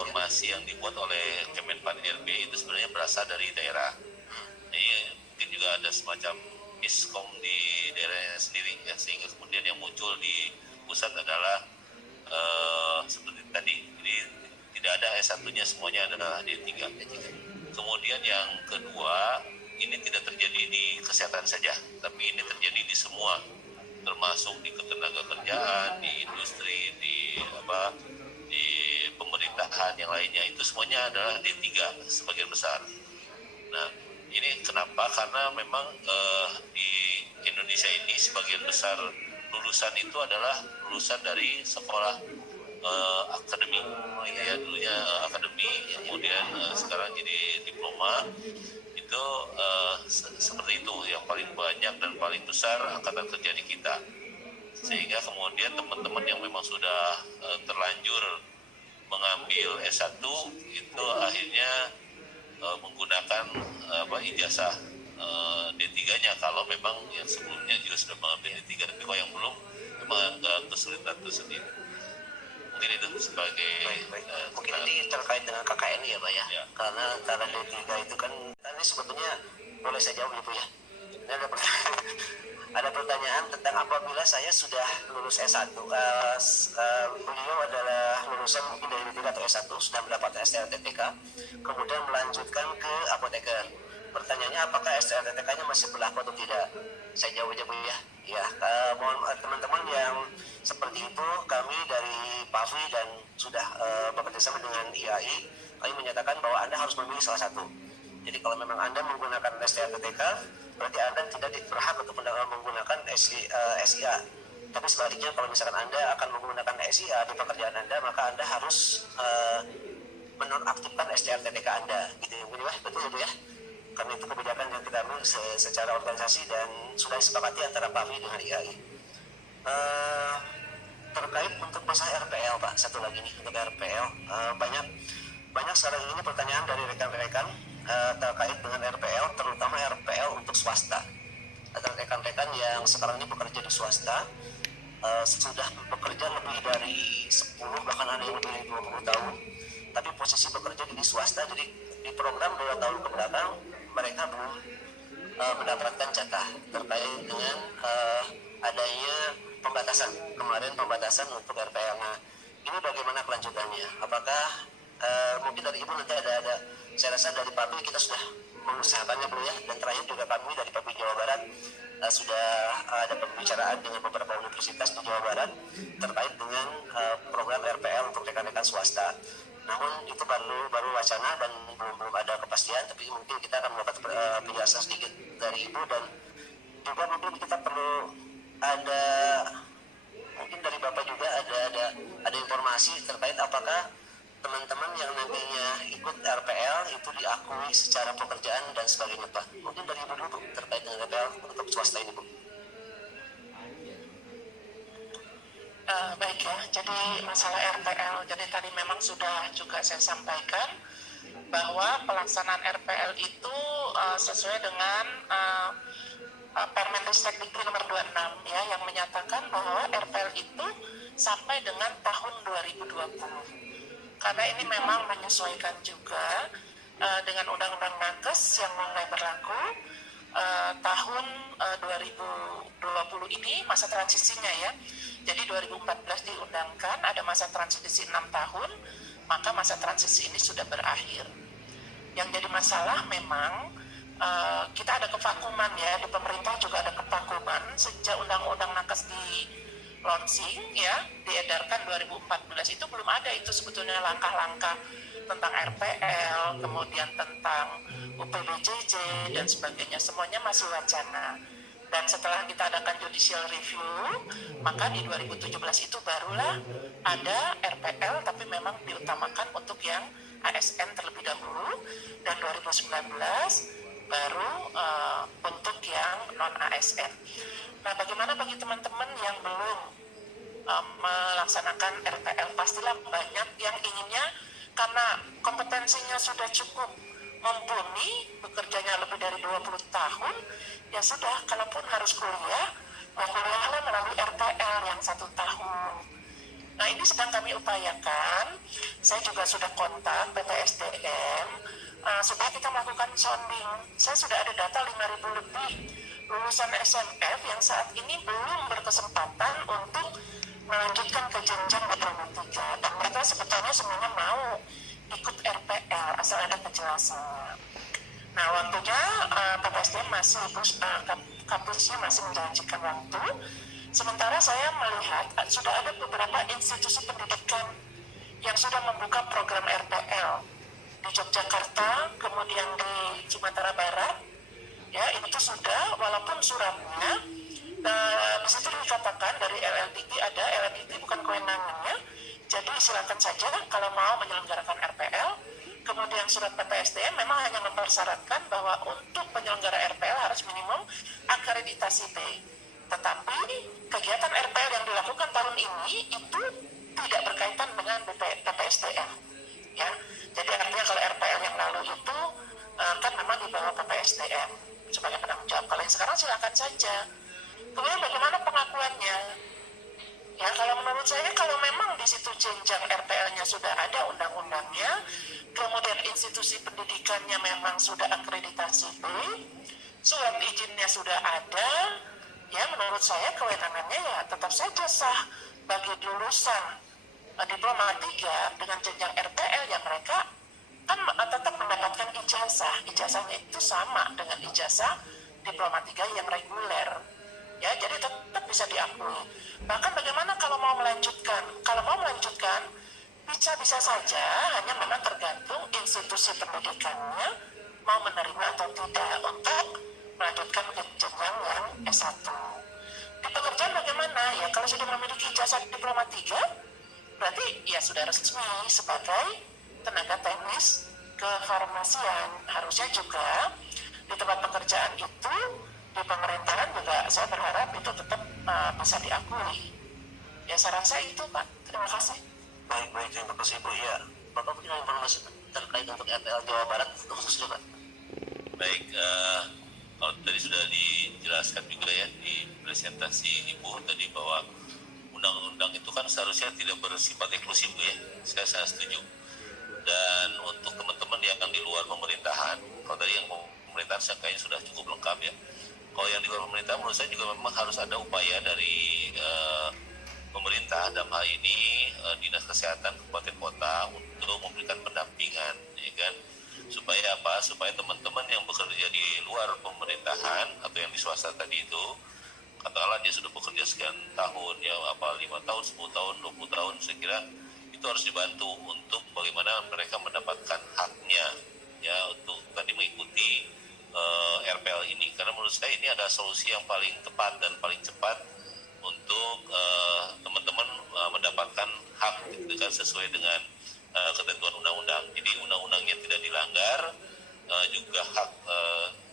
formasi yang dibuat oleh Kemenpan RB itu sebenarnya berasal dari daerah. Ini mungkin juga ada semacam miskom di daerahnya sendiri ya, sehingga kemudian yang muncul di pusat adalah seperti tadi, ini tidak ada S1-nya, semuanya adalah D3. Kemudian yang kedua, ini tidak terjadi di kesehatan saja, tapi ini terjadi di semua, termasuk di ketenagakerjaan, di industri, di pemerintahan yang lainnya, itu semuanya adalah D3 sebagian besar. Nah, ini kenapa? Karena memang di Indonesia ini sebagian besar lulusan itu adalah lulusan dari sekolah akademi, ya dulunya akademi, kemudian sekarang jadi diploma. Itu seperti itu yang paling banyak dan paling besar angkatan kerja di kita, sehingga kemudian teman-teman yang memang sudah terlanjur mengambil S1 itu akhirnya menggunakan ijazah D3-nya kalau memang yang sebelumnya juga sudah mengambil D3, tapi kalau yang belum memang kesulitan tersendiri. Mungkin itu sebagai mungkin ini terkait dengan KKN ya Pak ya, karena antara D3 itu kan ini sebetulnya boleh saya jawab ya Bu ya. Ini ada pertanyaan tentang apabila saya sudah lulus S1, beliau adalah lulusan mungkin dari D3 atau S1, sudah mendapat STRTTK, kemudian melanjutkan ke apoteker. Pertanyaannya apakah STRTTK-nya masih berlaku atau tidak? Saya jawab aja Bu ya. Ya, mohon teman-teman yang seperti itu, kami dari PAVI dan sudah bekerjasama dengan IAI, kami menyatakan bahwa Anda harus memilih salah satu. Jadi kalau memang Anda menggunakan STRTTK, berarti Anda tidak berhak untuk menggunakan SIA. Tapi sebaliknya kalau misalkan Anda akan menggunakan SIA di pekerjaan Anda, maka Anda harus menonaktifkan STRTTK Anda. Gitu ya Bu ya, betul ya Bu ya? Karena itu kebijakan yang kita ambil secara organisasi dan sudah disepakati antara PAVI dengan IAI. Terkait untuk masalah RPL Pak, satu lagi nih untuk RPL, banyak sekarang ini pertanyaan dari rekan-rekan terkait dengan RPL, terutama RPL untuk swasta. Ada rekan-rekan yang sekarang ini bekerja di swasta, sudah bekerja lebih dari 10 bahkan ada yang lebih dari 20 tahun, tapi posisi bekerja di swasta, jadi di program 2 tahun ke belakang mereka belum mendapatkan jatah terkait dengan adanya pembatasan, kemarin pembatasan untuk RPL. Nah, ini bagaimana kelanjutannya? Apakah mungkin dari Ibu nanti ada saya rasa dari PABI kita sudah mengusahakannya Bu ya, dan terakhir juga kami dari PABI Jawa Barat sudah ada pembicaraan dengan beberapa universitas di Jawa Barat terkait dengan program RPL untuk rekan-rekan swasta. Namun itu baru wacana dan belum ada kepastian, tapi mungkin kita akan mendapat penjelasan sedikit dari Ibu, dan juga mungkin kita perlu ada mungkin dari Bapak juga ada informasi terkait apakah teman-teman yang nantinya ikut RPL itu diakui secara pekerjaan dan sebagainya Pak. Mungkin dari Ibu dulu terkait dengan RPL untuk swasta ini Bu. Baik ya, jadi masalah RPL, jadi tadi memang sudah juga saya sampaikan bahwa pelaksanaan RPL itu sesuai dengan Permendikbud nomor 26 ya, yang menyatakan bahwa RPL itu sampai dengan tahun 2020. Karena ini memang menyesuaikan juga dengan Undang-Undang Nakes yang mulai berlaku tahun 2020 ini masa transisinya ya. Jadi 2014 diundangkan, ada masa transisi 6 tahun, maka masa transisi ini sudah berakhir. Yang jadi masalah memang kita ada kevakuman ya, di pemerintah juga ada kevakuman sejak Undang-Undang Nakes di launching ya, diedarkan 2014 itu belum ada itu sebetulnya langkah-langkah tentang RPL, kemudian tentang UPBJJ dan sebagainya, semuanya masih wacana. Dan setelah kita adakan judicial review, maka di 2017 itu barulah ada RPL, tapi memang diutamakan untuk yang ASN terlebih dahulu, dan 2019 baru untuk yang non-ASN. Nah, bagaimana bagi teman-teman yang belum melaksanakan RPL? Pastilah banyak yang inginnya, karena kompetensinya sudah cukup mumpuni, bekerjanya lebih dari 20 tahun, ya sudah, kalaupun harus kuliah, ya kuliahlah melalui RPL yang 1 tahun. Nah, ini sedang kami upayakan. Saya juga sudah kontak BPSDM supaya kita melakukan sounding. Saya sudah ada data 5.000 lebih lulusan SMF yang saat ini belum berkesempatan untuk melanjutkan ke jenjang diploma 3, dan mereka sebetulnya semuanya mau ikut RPL asal ada kejelasan. Nah, waktunya BPSDM masih kampusnya masih menjanjikan waktu. Sementara saya melihat sudah ada beberapa institusi pendidikan yang sudah membuka program RPL di Yogyakarta, kemudian di Sumatera Barat. Ya, itu sudah, walaupun suratnya di situ dikatakan dari LLDT ada, LLDT bukan kewenangannya. Jadi silakan saja kalau mau menyelenggarakan RPL. Kemudian surat PPSDM memang hanya mempersyaratkan bahwa untuk penyelenggara RPL harus minimum akreditasi B. Tetapi kegiatan RPL yang dilakukan tahun ini itu tidak berkaitan dengan PPSDM. Ya, jadi artinya kalau RPL yang lalu itu kan memang di bawah PPSDM sebagai penanggung jawab. Kalau yang sekarang silakan saja. Kemudian bagaimana pengakuannya? Ya, kalau menurut saya kalau memang di situ jenjang RPL-nya sudah ada undang-undangnya, kemudian institusi pendidikannya memang sudah akreditasi B, surat izinnya sudah ada, ya menurut saya kewenangannya ya tetap saja sah bagi lulusan diploma 3 dengan jenjang RPL, ya mereka kan tetap mendapatkan ijazah. Ijazahnya itu sama dengan ijazah diploma 3 yang reguler. Ya, jadi tetap bisa diakui. Bahkan bagaimana kalau mau melanjutkan? Kalau mau melanjutkan, bisa saja, hanya memang tergantung institusi pendidikannya mau menerima atau tidak untuk melanjutkan ke jenjang yang S1. Di pekerjaan bagaimana? Ya, kalau sudah memiliki ijazah diploma 3, berarti ya sudah resmi sebagai tenaga teknis kefarmasian. Harusnya juga di tempat pekerjaan itu, di pemerintahan juga saya berharap itu tetap bisa diakui. Ya, saya rasa itu Pak. Terima kasih. Baik, terima kasih Bu. Ya, Bapak punya informasi terkait untuk RPL Jawa Barat khususnya Pak? Baik, kalau tadi sudah dijelaskan juga ya di presentasi Ibu tadi bahwa undang-undang itu kan seharusnya tidak bersifat eksklusif ya. Saya setuju. Dan untuk teman-teman yang di luar pemerintahan, kalau tadi yang pemerintahan saya kayaknya sudah cukup lengkap ya. Kalau yang di luar pemerintahan menurut saya juga memang harus ada upaya dari pemerintah dalam hal ini Dinas Kesehatan Kabupaten Kota untuk memberikan pendampingan, ya kan? Supaya apa? Supaya teman-teman yang bekerja di luar pemerintahan atau yang di swasta tadi itu, katakanlah dia sudah bekerja sekian tahun, ya 5 tahun, 10 tahun, 20 tahun, saya kira itu harus dibantu untuk bagaimana mereka mendapatkan haknya, ya, untuk tadi mengikuti RPL ini. Karena menurut saya ini adalah solusi yang paling tepat dan paling cepat untuk teman-teman mendapatkan hak gitu kan, sesuai dengan ketentuan undang-undang. Jadi undang-undangnya tidak dilanggar, juga hak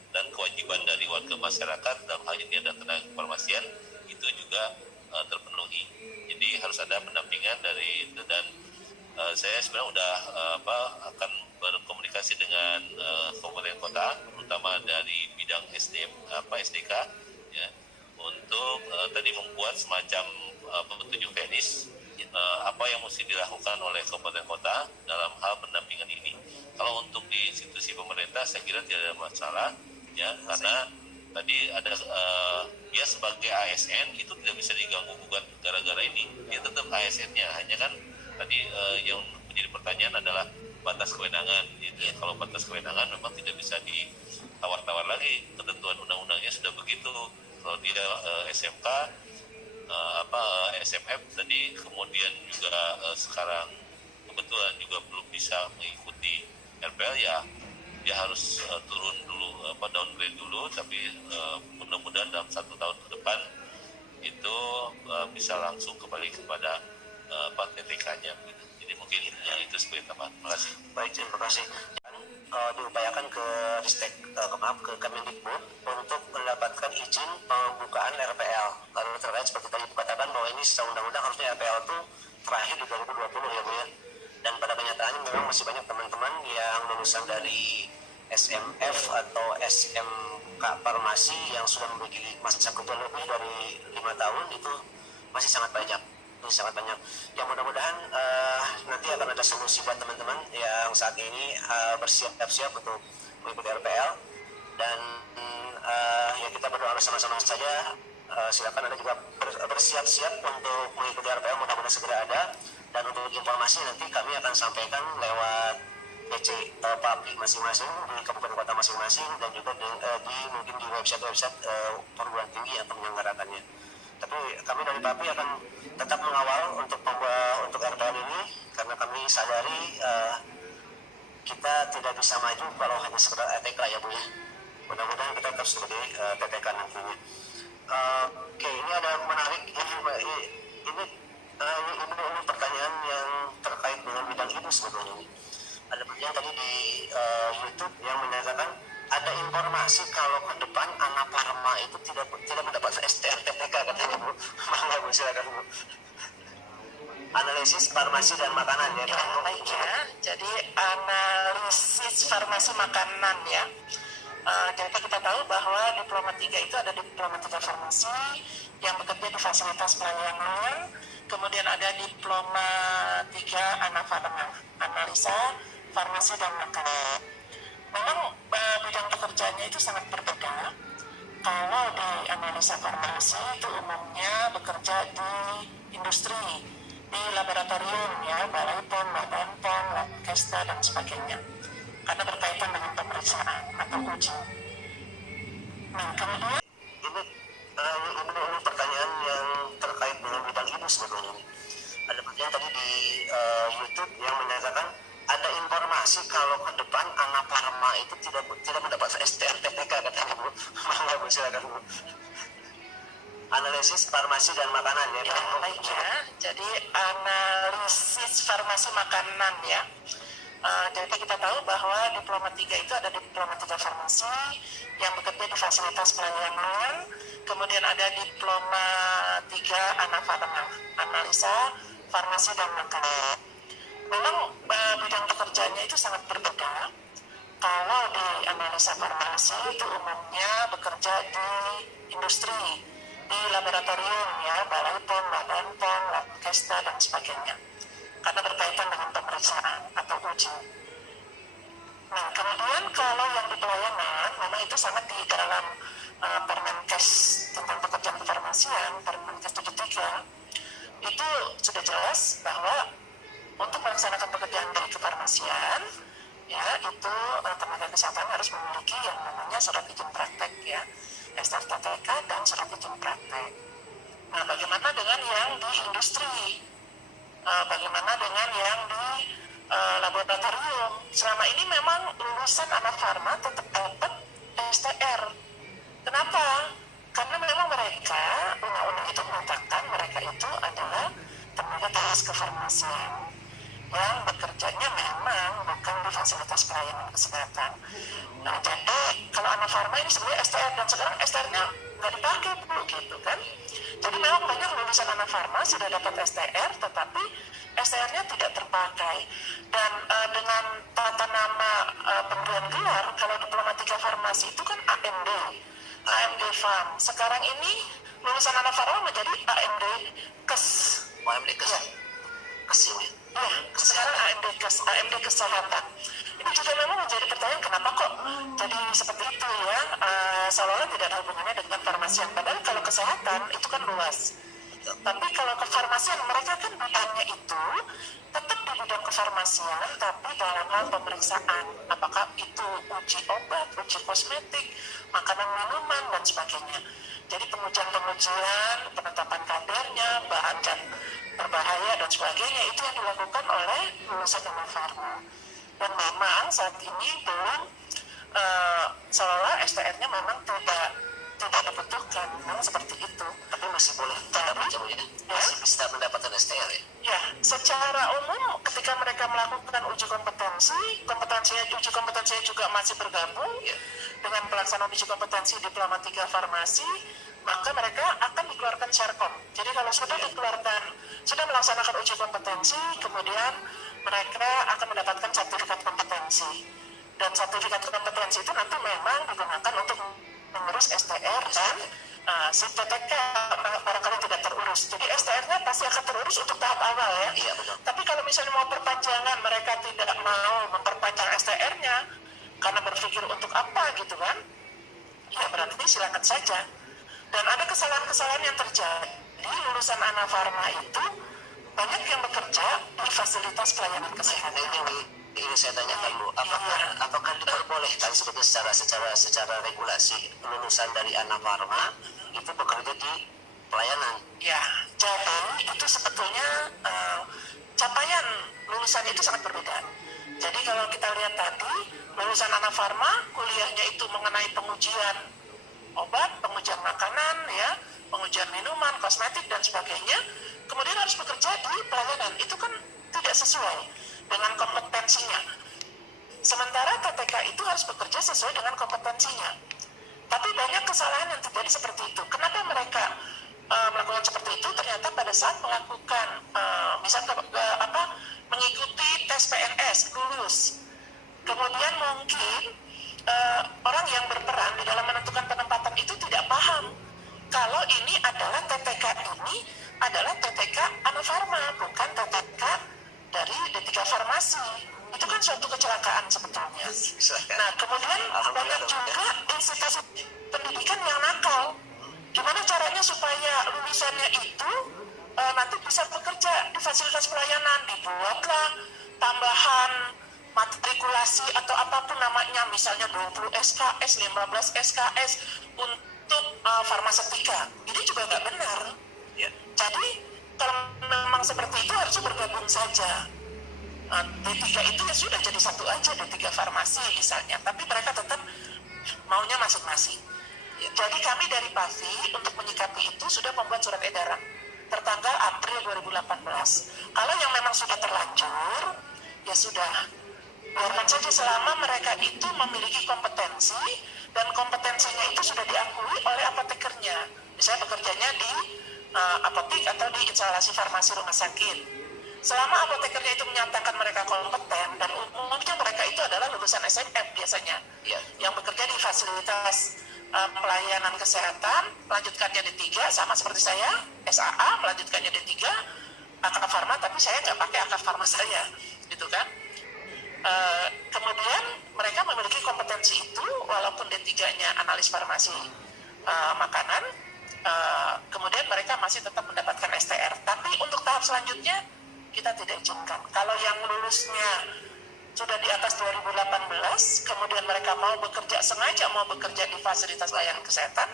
dan kewajiban dari warga masyarakat dalam hal ini ada tenaga kefarmasian itu juga terpenuhi. Jadi harus ada pendampingan dari, dan saya sebenarnya udah akan berkomunikasi dengan kabupaten kota, terutama dari bidang SDK, ya, untuk tadi membuat semacam petunjuk teknis apa yang mesti dilakukan oleh kabupaten kota dalam hal pendampingan ini. Kalau untuk di institusi pemerintah saya kira tidak ada masalah, ya, karena tadi ada dia sebagai ASN itu tidak bisa diganggu gugat gara-gara ini, dia tetap ASN-nya, hanya kan tadi yang menjadi pertanyaan adalah batas kewenangan. Gitu. Kalau batas kewenangan memang tidak bisa ditawar-tawar lagi, ketentuan undang-undangnya sudah begitu. Kalau dia SMK, SMF tadi, kemudian juga sekarang kebetulan juga belum bisa mengikuti RPL, ya dia harus turun dulu, downgrade dulu, tapi mudah-mudahan dalam 1 tahun ke depan itu bisa langsung kembali kepada TTK-nya. Jadi mungkin itu sebagai tambahan. Terima kasih. Baik, terima kasih. Diupayakan ke Ristek, ke Kemendikbud untuk mendapatkan izin pembukaan RPL. Karena terkait seperti tadi dikatakan bahwa ini secara undang-undang harusnya RPL itu terakhir di 2020 ya Bu ya. Dan pada kenyataannya memang masih banyak teman-teman yang lulusan dari SMF atau SMK Farmasi yang sudah memiliki masa kerja lebih dari 5 tahun itu masih sangat banyak. Ya mudah-mudahan nanti akan ada solusi buat teman-teman yang saat ini bersiap-siap untuk mengikuti RPL, dan ya kita berdoa bersama-sama saja. Silakan Anda juga bersiap-siap untuk mengikuti RPL, mudah-mudahan segera ada. Dan untuk informasi nanti kami akan sampaikan lewat PC PAPI masing-masing di kabupaten kota masing-masing, dan juga mungkin di website perguruan tinggi yang menyelenggarakannya. Tapi kami dari PAPI akan tetap mengawal untuk RPL ini, karena kami sadari kita tidak bisa maju kalau hanya sekedar ETK ya Bu ya. Mudah-mudahan kita tetap sebagai PTK nantinya. Oke, ini ada menarik ini pertanyaan yang terkait dengan bidang ibu sebetulnya ini. Ada yang tadi di YouTube yang menyatakan ada informasi kalau ke depan anak Parma itu tidak mendapat STRTPK katanya Bu. Mangga Bu, silakan Bu. Analisis farmasi dan makanan ya. Baik ya, jadi analisis farmasi makanan ya. Jadi kita tahu bahwa diploma 3 itu ada diploma 3 farmasi yang bekerja di fasilitas pelayanan, kemudian ada diploma 3 anafarma, analisa farmasi dan makanan. Memang bidang pekerjaannya itu sangat berbeda. Kalau di analisa farmasi itu umumnya bekerja di industri, di laboratorium ya, balai POM, badan POM, lab kesta dan sebagainya, karena berkaitan dengan pemeriksaan atau uji. Nah, kemudian ini pertanyaan yang terkait dengan bidang ibu sebetulnya ini. Ada yang tadi di YouTube yang menyatakan ada informasi kalau ke depan anak Parma itu tidak mendapat STRTPK katanya Bu. Mangga Bu, silakan Bu. Analisis farmasi dan makanan ya. Baik ya, jadi analisis farmasi makanan ya. Jadi kita tahu bahwa diploma 3 itu ada diploma 3 farmasi yang bekerja di fasilitas pelayanan, kemudian ada diploma 3 anafarma, analisa farmasi dan makanan. Memang bidang pekerjaannya itu sangat berbeda. Kalau di analisa farmasi itu umumnya bekerja di industri, di laboratorium ya, balai POM, badan POM, lab kesta dan sebagainya, karena berkaitan dengan pemeriksaan atau uji. Nah, kemudian kalau yang di pelayanan, memang itu sangat di dalam Permenkes tentang pekerjaan kefarmasian, Permenkes 73, itu sudah jelas bahwa untuk melaksanakan pekerjaan dari kefarmasian, ya itu tenaga kesehatan harus memiliki yang namanya surat izin praktek ya, SRTTK dan surat izin praktek. Nah, bagaimana dengan yang di industri? Bagaimana dengan yang di laboratorium? Selama ini memang lulusan anak farma tetap dapat STR. Kenapa? Karena memang mereka, undang-undang itu mengatakan mereka itu adalah tenaga teknis kefarmasian yang bekerjanya memang bukan di fasilitas pelayanan kesehatan. Nah, jadi kalau anak farma ini sebenarnya STR, dan sekarang STR-nya nggak dipakai dulu gitu kan. Jadi memang banyak lulusan anak farma sudah dapat STR, tetapi STR-nya tidak terpakai. Dan dengan tata nama pemberian gelar, kalau diploma 3 farmasi itu kan AMD Farm. Sekarang ini lulusan anak farma menjadi AMD Kes. AMD Kes. Ya. Kesini. Ya, sekarang AMD Kesehatan. Ini juga memang menjadi pertanyaan kenapa kok jadi seperti itu ya, seolah-olah tidak ada hubungannya dengan farmasian. Padahal kalau kesehatan itu kan luas. Tapi kalau kefarmasian, mereka kan bidangnya itu tetap di bidang kefarmasian, tapi dalam hal pemeriksaan, apakah itu uji obat, uji kosmetik, makanan minuman, dan sebagainya. Jadi pengujian, penetapan kadarnya, bahan zat berbahaya, dan sebagainya, itu yang dilakukan oleh lulusan farma. Dan memang saat ini belum seolah STR-nya memang tidak dibutuhkan, memang seperti itu. Tapi masih boleh dapat ya? Masih bisa mendapatkan STR ya? Ya, secara umum ketika mereka melakukan uji kompetensinya juga masih bergabung ya, dengan pelaksanaan uji kompetensi diploma 3 farmasi, maka mereka akan dikeluarkan Shercom. Jadi kalau sudah melaksanakan uji kompetensi, kemudian mereka akan mendapatkan sertifikat kompetensi. Dan sertifikat kompetensi itu nanti memang digunakan untuk mengurus STR dan si TTK barangkali tidak terurus. Jadi STR-nya pasti akan terurus untuk tahap awal ya. Iya, betul. Tapi kalau misalnya mau perpanjangan, mereka tidak mau memperpanjang STR-nya karena berpikir untuk apa gitu kan, ya berarti silakan saja. Dan ada kesalahan-kesalahan yang terjadi. Lulusan anak farma itu banyak yang bekerja di fasilitas pelayanan kesehatan. Ini saya tanyakan Bu, apakah diperbolehkan sebetulnya secara regulasi lulusan dari anak farma itu bekerja di pelayanan? Ya, jadi itu sebetulnya capaian lulusan itu sangat berbeda. Jadi kalau kita lihat tadi, lulusan anak farma kuliahnya itu mengenai pengujian obat, pengujian makanan, ya, pengujian minuman, kosmetik dan sebagainya. Kemudian harus bekerja di pelayanan, itu kan tidak sesuai dengan kompetensinya. Sementara TTK itu harus bekerja sesuai dengan kompetensinya. Tapi banyak kesalahan yang terjadi seperti itu. Kenapa mereka melakukan seperti itu? Ternyata pada saat melakukan misalnya mengikuti tes PNS lulus, kemudian mungkin orang yang berperan di dalam menentukan penempatan itu tidak paham kalau ini adalah TTK adalah TTK Anak Farma, bukan TTK dari D3 Farmasi. Itu kan suatu kecelakaan sebetulnya. Nah, kemudian banyak juga institusi pendidikan yang nakal. Gimana caranya supaya lulusannya itu nanti bisa bekerja di fasilitas pelayanan? Dibuatlah tambahan matrikulasi atau apapun namanya, misalnya 20 SKS, 15 SKS untuk farmasetika. Ini juga nggak benar. Ya. Jadi kalau memang seperti itu harusnya bergabung saja. D3 itu ya sudah jadi satu aja, D3 farmasi misalnya, tapi mereka tetap maunya masing-masing. Ya. Jadi kami dari PAVI untuk menyikapi itu sudah membuat surat edaran tertanggal April 2018. Kalau yang memang sudah terlanjur, ya sudah, biarkan saja selama mereka itu memiliki kompetensi dan kompetensinya itu sudah diakui oleh apotekernya. Misalnya bekerjanya di apotek atau di instalasi farmasi rumah sakit. Selama apotekernya itu menyatakan mereka kompeten, dan umumnya mereka itu adalah lulusan SMF biasanya, ya, yang bekerja di fasilitas pelayanan kesehatan, melanjutkannya D3, sama seperti saya, SAA, melanjutkannya D3, akad farma, tapi saya nggak pakai akad farma saya, gitu kan. Kemudian mereka memiliki kompetensi itu, walaupun D3-nya analis farmasi makanan, Kemudian mereka masih tetap mendapatkan STR. Tapi untuk tahap selanjutnya kita tidak izinkan. Kalau yang lulusnya sudah di atas 2018, kemudian mereka sengaja mau bekerja di fasilitas layanan kesehatan,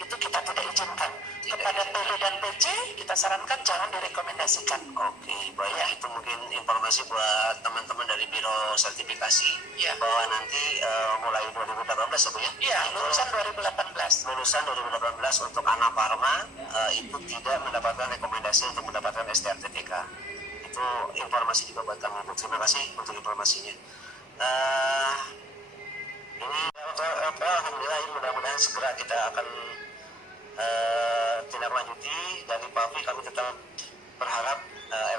itu kita tidak izinkan. Kepada PD dan PC, kita sarankan jangan direkomendasikan. Oke, baik. Itu mungkin informasi buat teman-teman dari Biro Sertifikasi Ya. bahwa nanti mulai 2018 ya Bu ya? Iya, lulusan 2018. Lulusan 2018 untuk anak Parma itu tidak mendapatkan rekomendasi untuk mendapatkan STRTTK. Itu informasi juga buat kami. Terima kasih untuk informasinya. Ini alhamdulillah, mudah-mudahan segera kita akan tindak lanjuti. Dari PAVI kami tetap berharap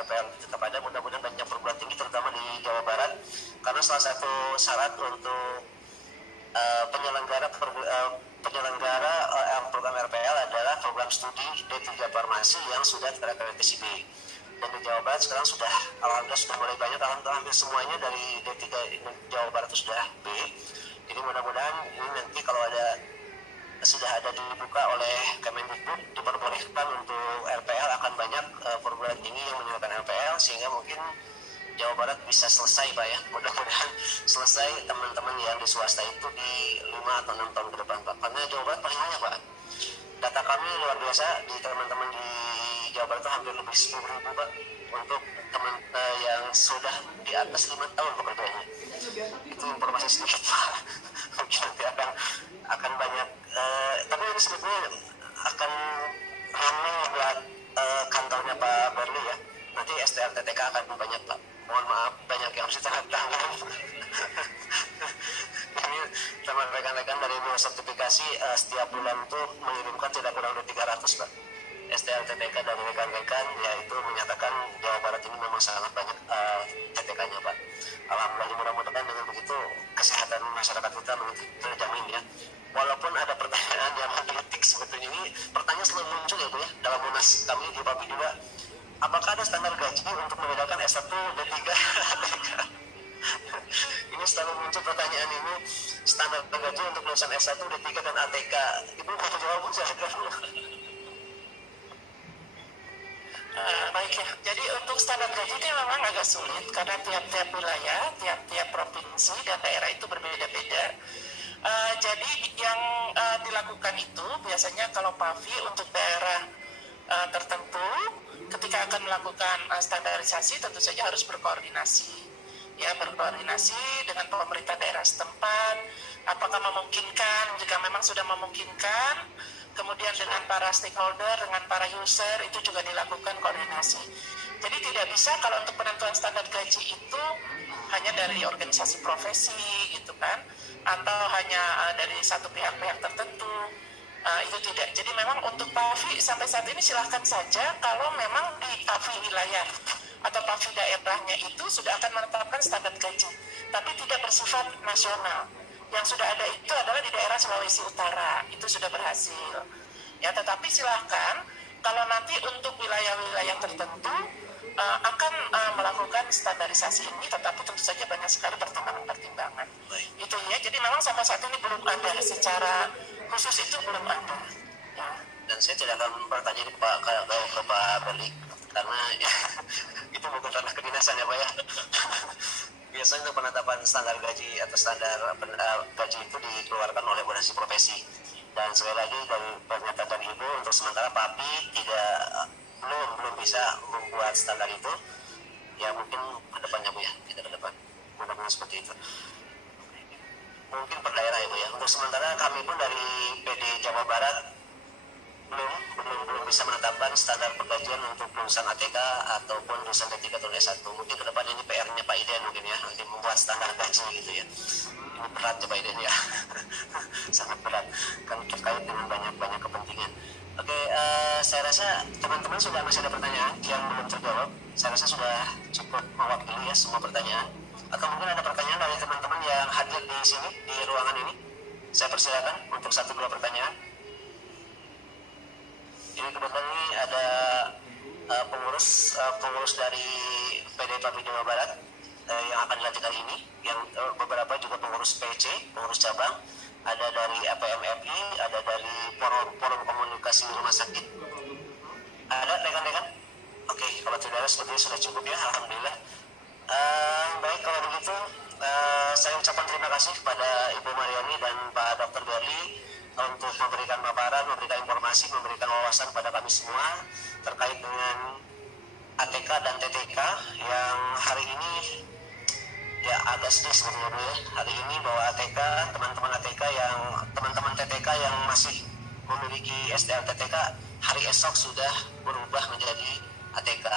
RPL tetap ada, mudah-mudahan banyak perguruan tinggi terutama di Jawa Barat, karena salah satu syarat untuk penyelenggara program RPL adalah program studi D3 Farmasi yang sudah terakreditasi B. Dan di Jawa Barat sekarang sudah, alhamdulillah sudah mulai banyak, alhamdulillah hampir semuanya dari D3 Jawa Barat itu sudah B. Jadi mudah-mudahan ini nanti kalau sudah ada dibuka oleh Kemendikbud, diperbolehkan untuk RPL, akan banyak perguruan tinggi yang menyediakan RPL, sehingga mungkin Jawa Barat bisa selesai Pak ya. Mudah-mudahan selesai teman-teman yang di swasta itu di 5 atau 6 tahun ke depan Pak. Karena Jawa Barat paling banyak Pak. Data kami luar biasa, di teman-teman di Jawa Barat itu hampir lebih 10.000 Pak untuk teman yang sudah di atas 5 tahun pekerjaannya. Itu informasi sedikit Pak. Mungkin nanti akan banyak, tapi ini sebetulnya akan ramai buat kantornya Pak Berli ya. Nanti STRTTK akan banyak Pak. Mohon maaf, banyak yang harus ditandatangani. Ini teman rekan-rekan dari Biro Sertifikasi setiap bulan itu mengirimkan tidak kurang dari 300 Pak STRTTK dari rekan-rekan, yaitu menyatakan Jawa Barat ini memang sangat banyak TTK-nya Pak. Alhamdulillah, mudah-mudahan dengan begitu kesehatan masyarakat kita terjamin ya. Walaupun ada pertanyaan yang menggelitik sebetulnya, ini pertanyaan selalu muncul ya Bu ya, dalam munas kami di PAVI juga. Apakah ada standar gaji untuk membedakan S1, D3, ATK? Ini selalu muncul pertanyaan ini, standar gaji untuk lulusan S1, D3, dan ATK. Ibu mau jawab Bu? Baik ya, jadi untuk standar gaji ini memang agak sulit karena tiap-tiap wilayah, tiap-tiap provinsi dan daerah itu berbeda-beda. Jadi yang dilakukan itu biasanya kalau PAVI untuk daerah tertentu, ketika akan melakukan standarisasi tentu saja harus berkoordinasi. Ya, berkoordinasi dengan pemerintah daerah setempat, apakah memungkinkan, jika memang sudah memungkinkan, kemudian dengan para stakeholder, dengan para user, itu juga dilakukan koordinasi. Jadi tidak bisa kalau untuk penentuan standar gaji itu hanya dari organisasi profesi gitu kan, atau hanya dari satu pihak-pihak tertentu, itu tidak. Jadi memang untuk PAVI sampai saat ini silahkan saja kalau memang di PAVI wilayah atau PAVI daerahnya itu sudah akan menetapkan standar gaji, tapi tidak bersifat nasional. Yang sudah ada itu adalah di daerah Sulawesi Utara, itu sudah berhasil. Ya, tetapi silahkan kalau nanti untuk wilayah-wilayah tertentu akan melakukan standarisasi ini, tetapi tentu saja banyak sekali pertimbangan-pertimbangan. Itu ya, jadi memang sampai saat ini belum ada secara khusus, itu belum ada. Ya. Dan saya tidak akan bertanya ke Pak Berli, karena ya, itu bukan ranah kedinasan ya Pak ya. Biasanya untuk penetapan standar gaji atau standar gaji itu dikeluarkan oleh organisasi profesi. Dan sekali lagi dari pernyataan dari Ibu, untuk sementara PAVI belum bisa membuat standar itu. Ya mungkin ke depannya Bu ya, kita ke depan. Mudah-mudahan seperti itu. Mungkin per daerah ya Bu ya. Untuk sementara kami pun dari PD Jawa Barat belum bisa menetapkan standar pergajian untuk lulusan ATK ataupun lulusan D3 atau S1. Mungkin ke depan ini PR-nya Pak Iden mungkin ya, nanti membuat standar gaji gitu ya. Ini berat ya Pak Iden ya. Sangat berat kan, terkait dengan banyak kepentingan. Oke, saya rasa teman-teman sudah masih ada pertanyaan yang belum terjawab. Saya rasa sudah cukup mewakili ya semua pertanyaan. Atau mungkin ada pertanyaan dari teman-teman yang hadir di sini di ruangan ini. Saya persilakan untuk 1-2 pertanyaan. Ini kebetulan ini ada pengurus dari PD PAVI Jawa Barat yang akan dilantik hari ini, yang beberapa juga pengurus PC, pengurus cabang, ada dari APMFI, ada dari forum komunikasi edukasi rumah sakit. Ada rekan-rekan? Oke, kalau tidak ada sepertinya sudah cukup ya, alhamdulillah. Baik, kalau begitu saya ucapkan terima kasih kepada Ibu Mariani dan Pak Dr. Berli untuk memberikan paparan, memberikan informasi, memberikan wawasan pada kami semua terkait dengan ATK dan TTK yang hari ini ya agak sedih sebetulnya Bu ya. Hari ini bahwa ATK, teman-teman TTK yang masih memiliki SDR TTK hari esok sudah berubah menjadi ATK.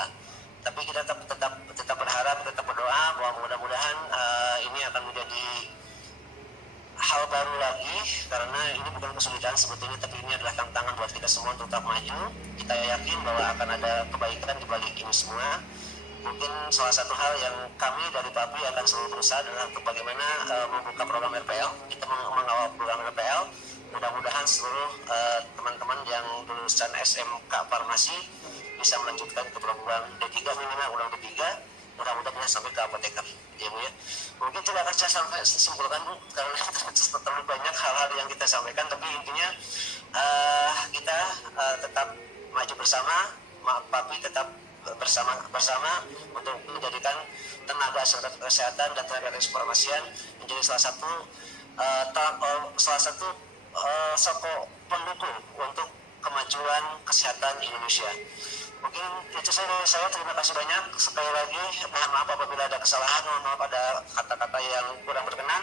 Tapi kita tetap berharap, tetap berdoa bahwa mudah-mudahan ini akan menjadi hal baru lagi, karena ini bukan kesulitan sebetulnya, tapi ini adalah tantangan buat kita semua untuk tetap maju. Kita yakin bahwa akan ada kebaikan di balik ini semua. Mungkin salah satu hal yang kami dari PAPI akan selalu berusaha adalah untuk bagaimana membuka program RPL. Kita mengawal program RPL. Mudah-mudahan seluruh teman-teman yang lulusan SMK Farmasi bisa melanjutkan ke program D3 minimal, ulang D3. Mudah-mudahan bisa sampai ke apoteker, ya Bu ya. Mungkin tidak akan saya sampai simpulkan Bu, karena terlalu banyak hal-hal yang kita sampaikan. Tapi intinya kita tetap maju bersama, PAPI tetap bersama untuk menjadikan tenaga kesehatan dan tenaga kefarmasian menjadi salah satu sosok pendukung untuk kemajuan kesehatan Indonesia. Mungkin itu saya terima kasih banyak. Sekali lagi mohon maaf apabila ada kesalahan, mohon maaf ada kata-kata yang kurang berkenan.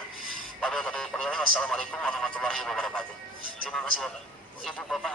Wassalamualaikum warahmatullahi wabarakatuh. Terima kasih Bapak. Ibu Bapak.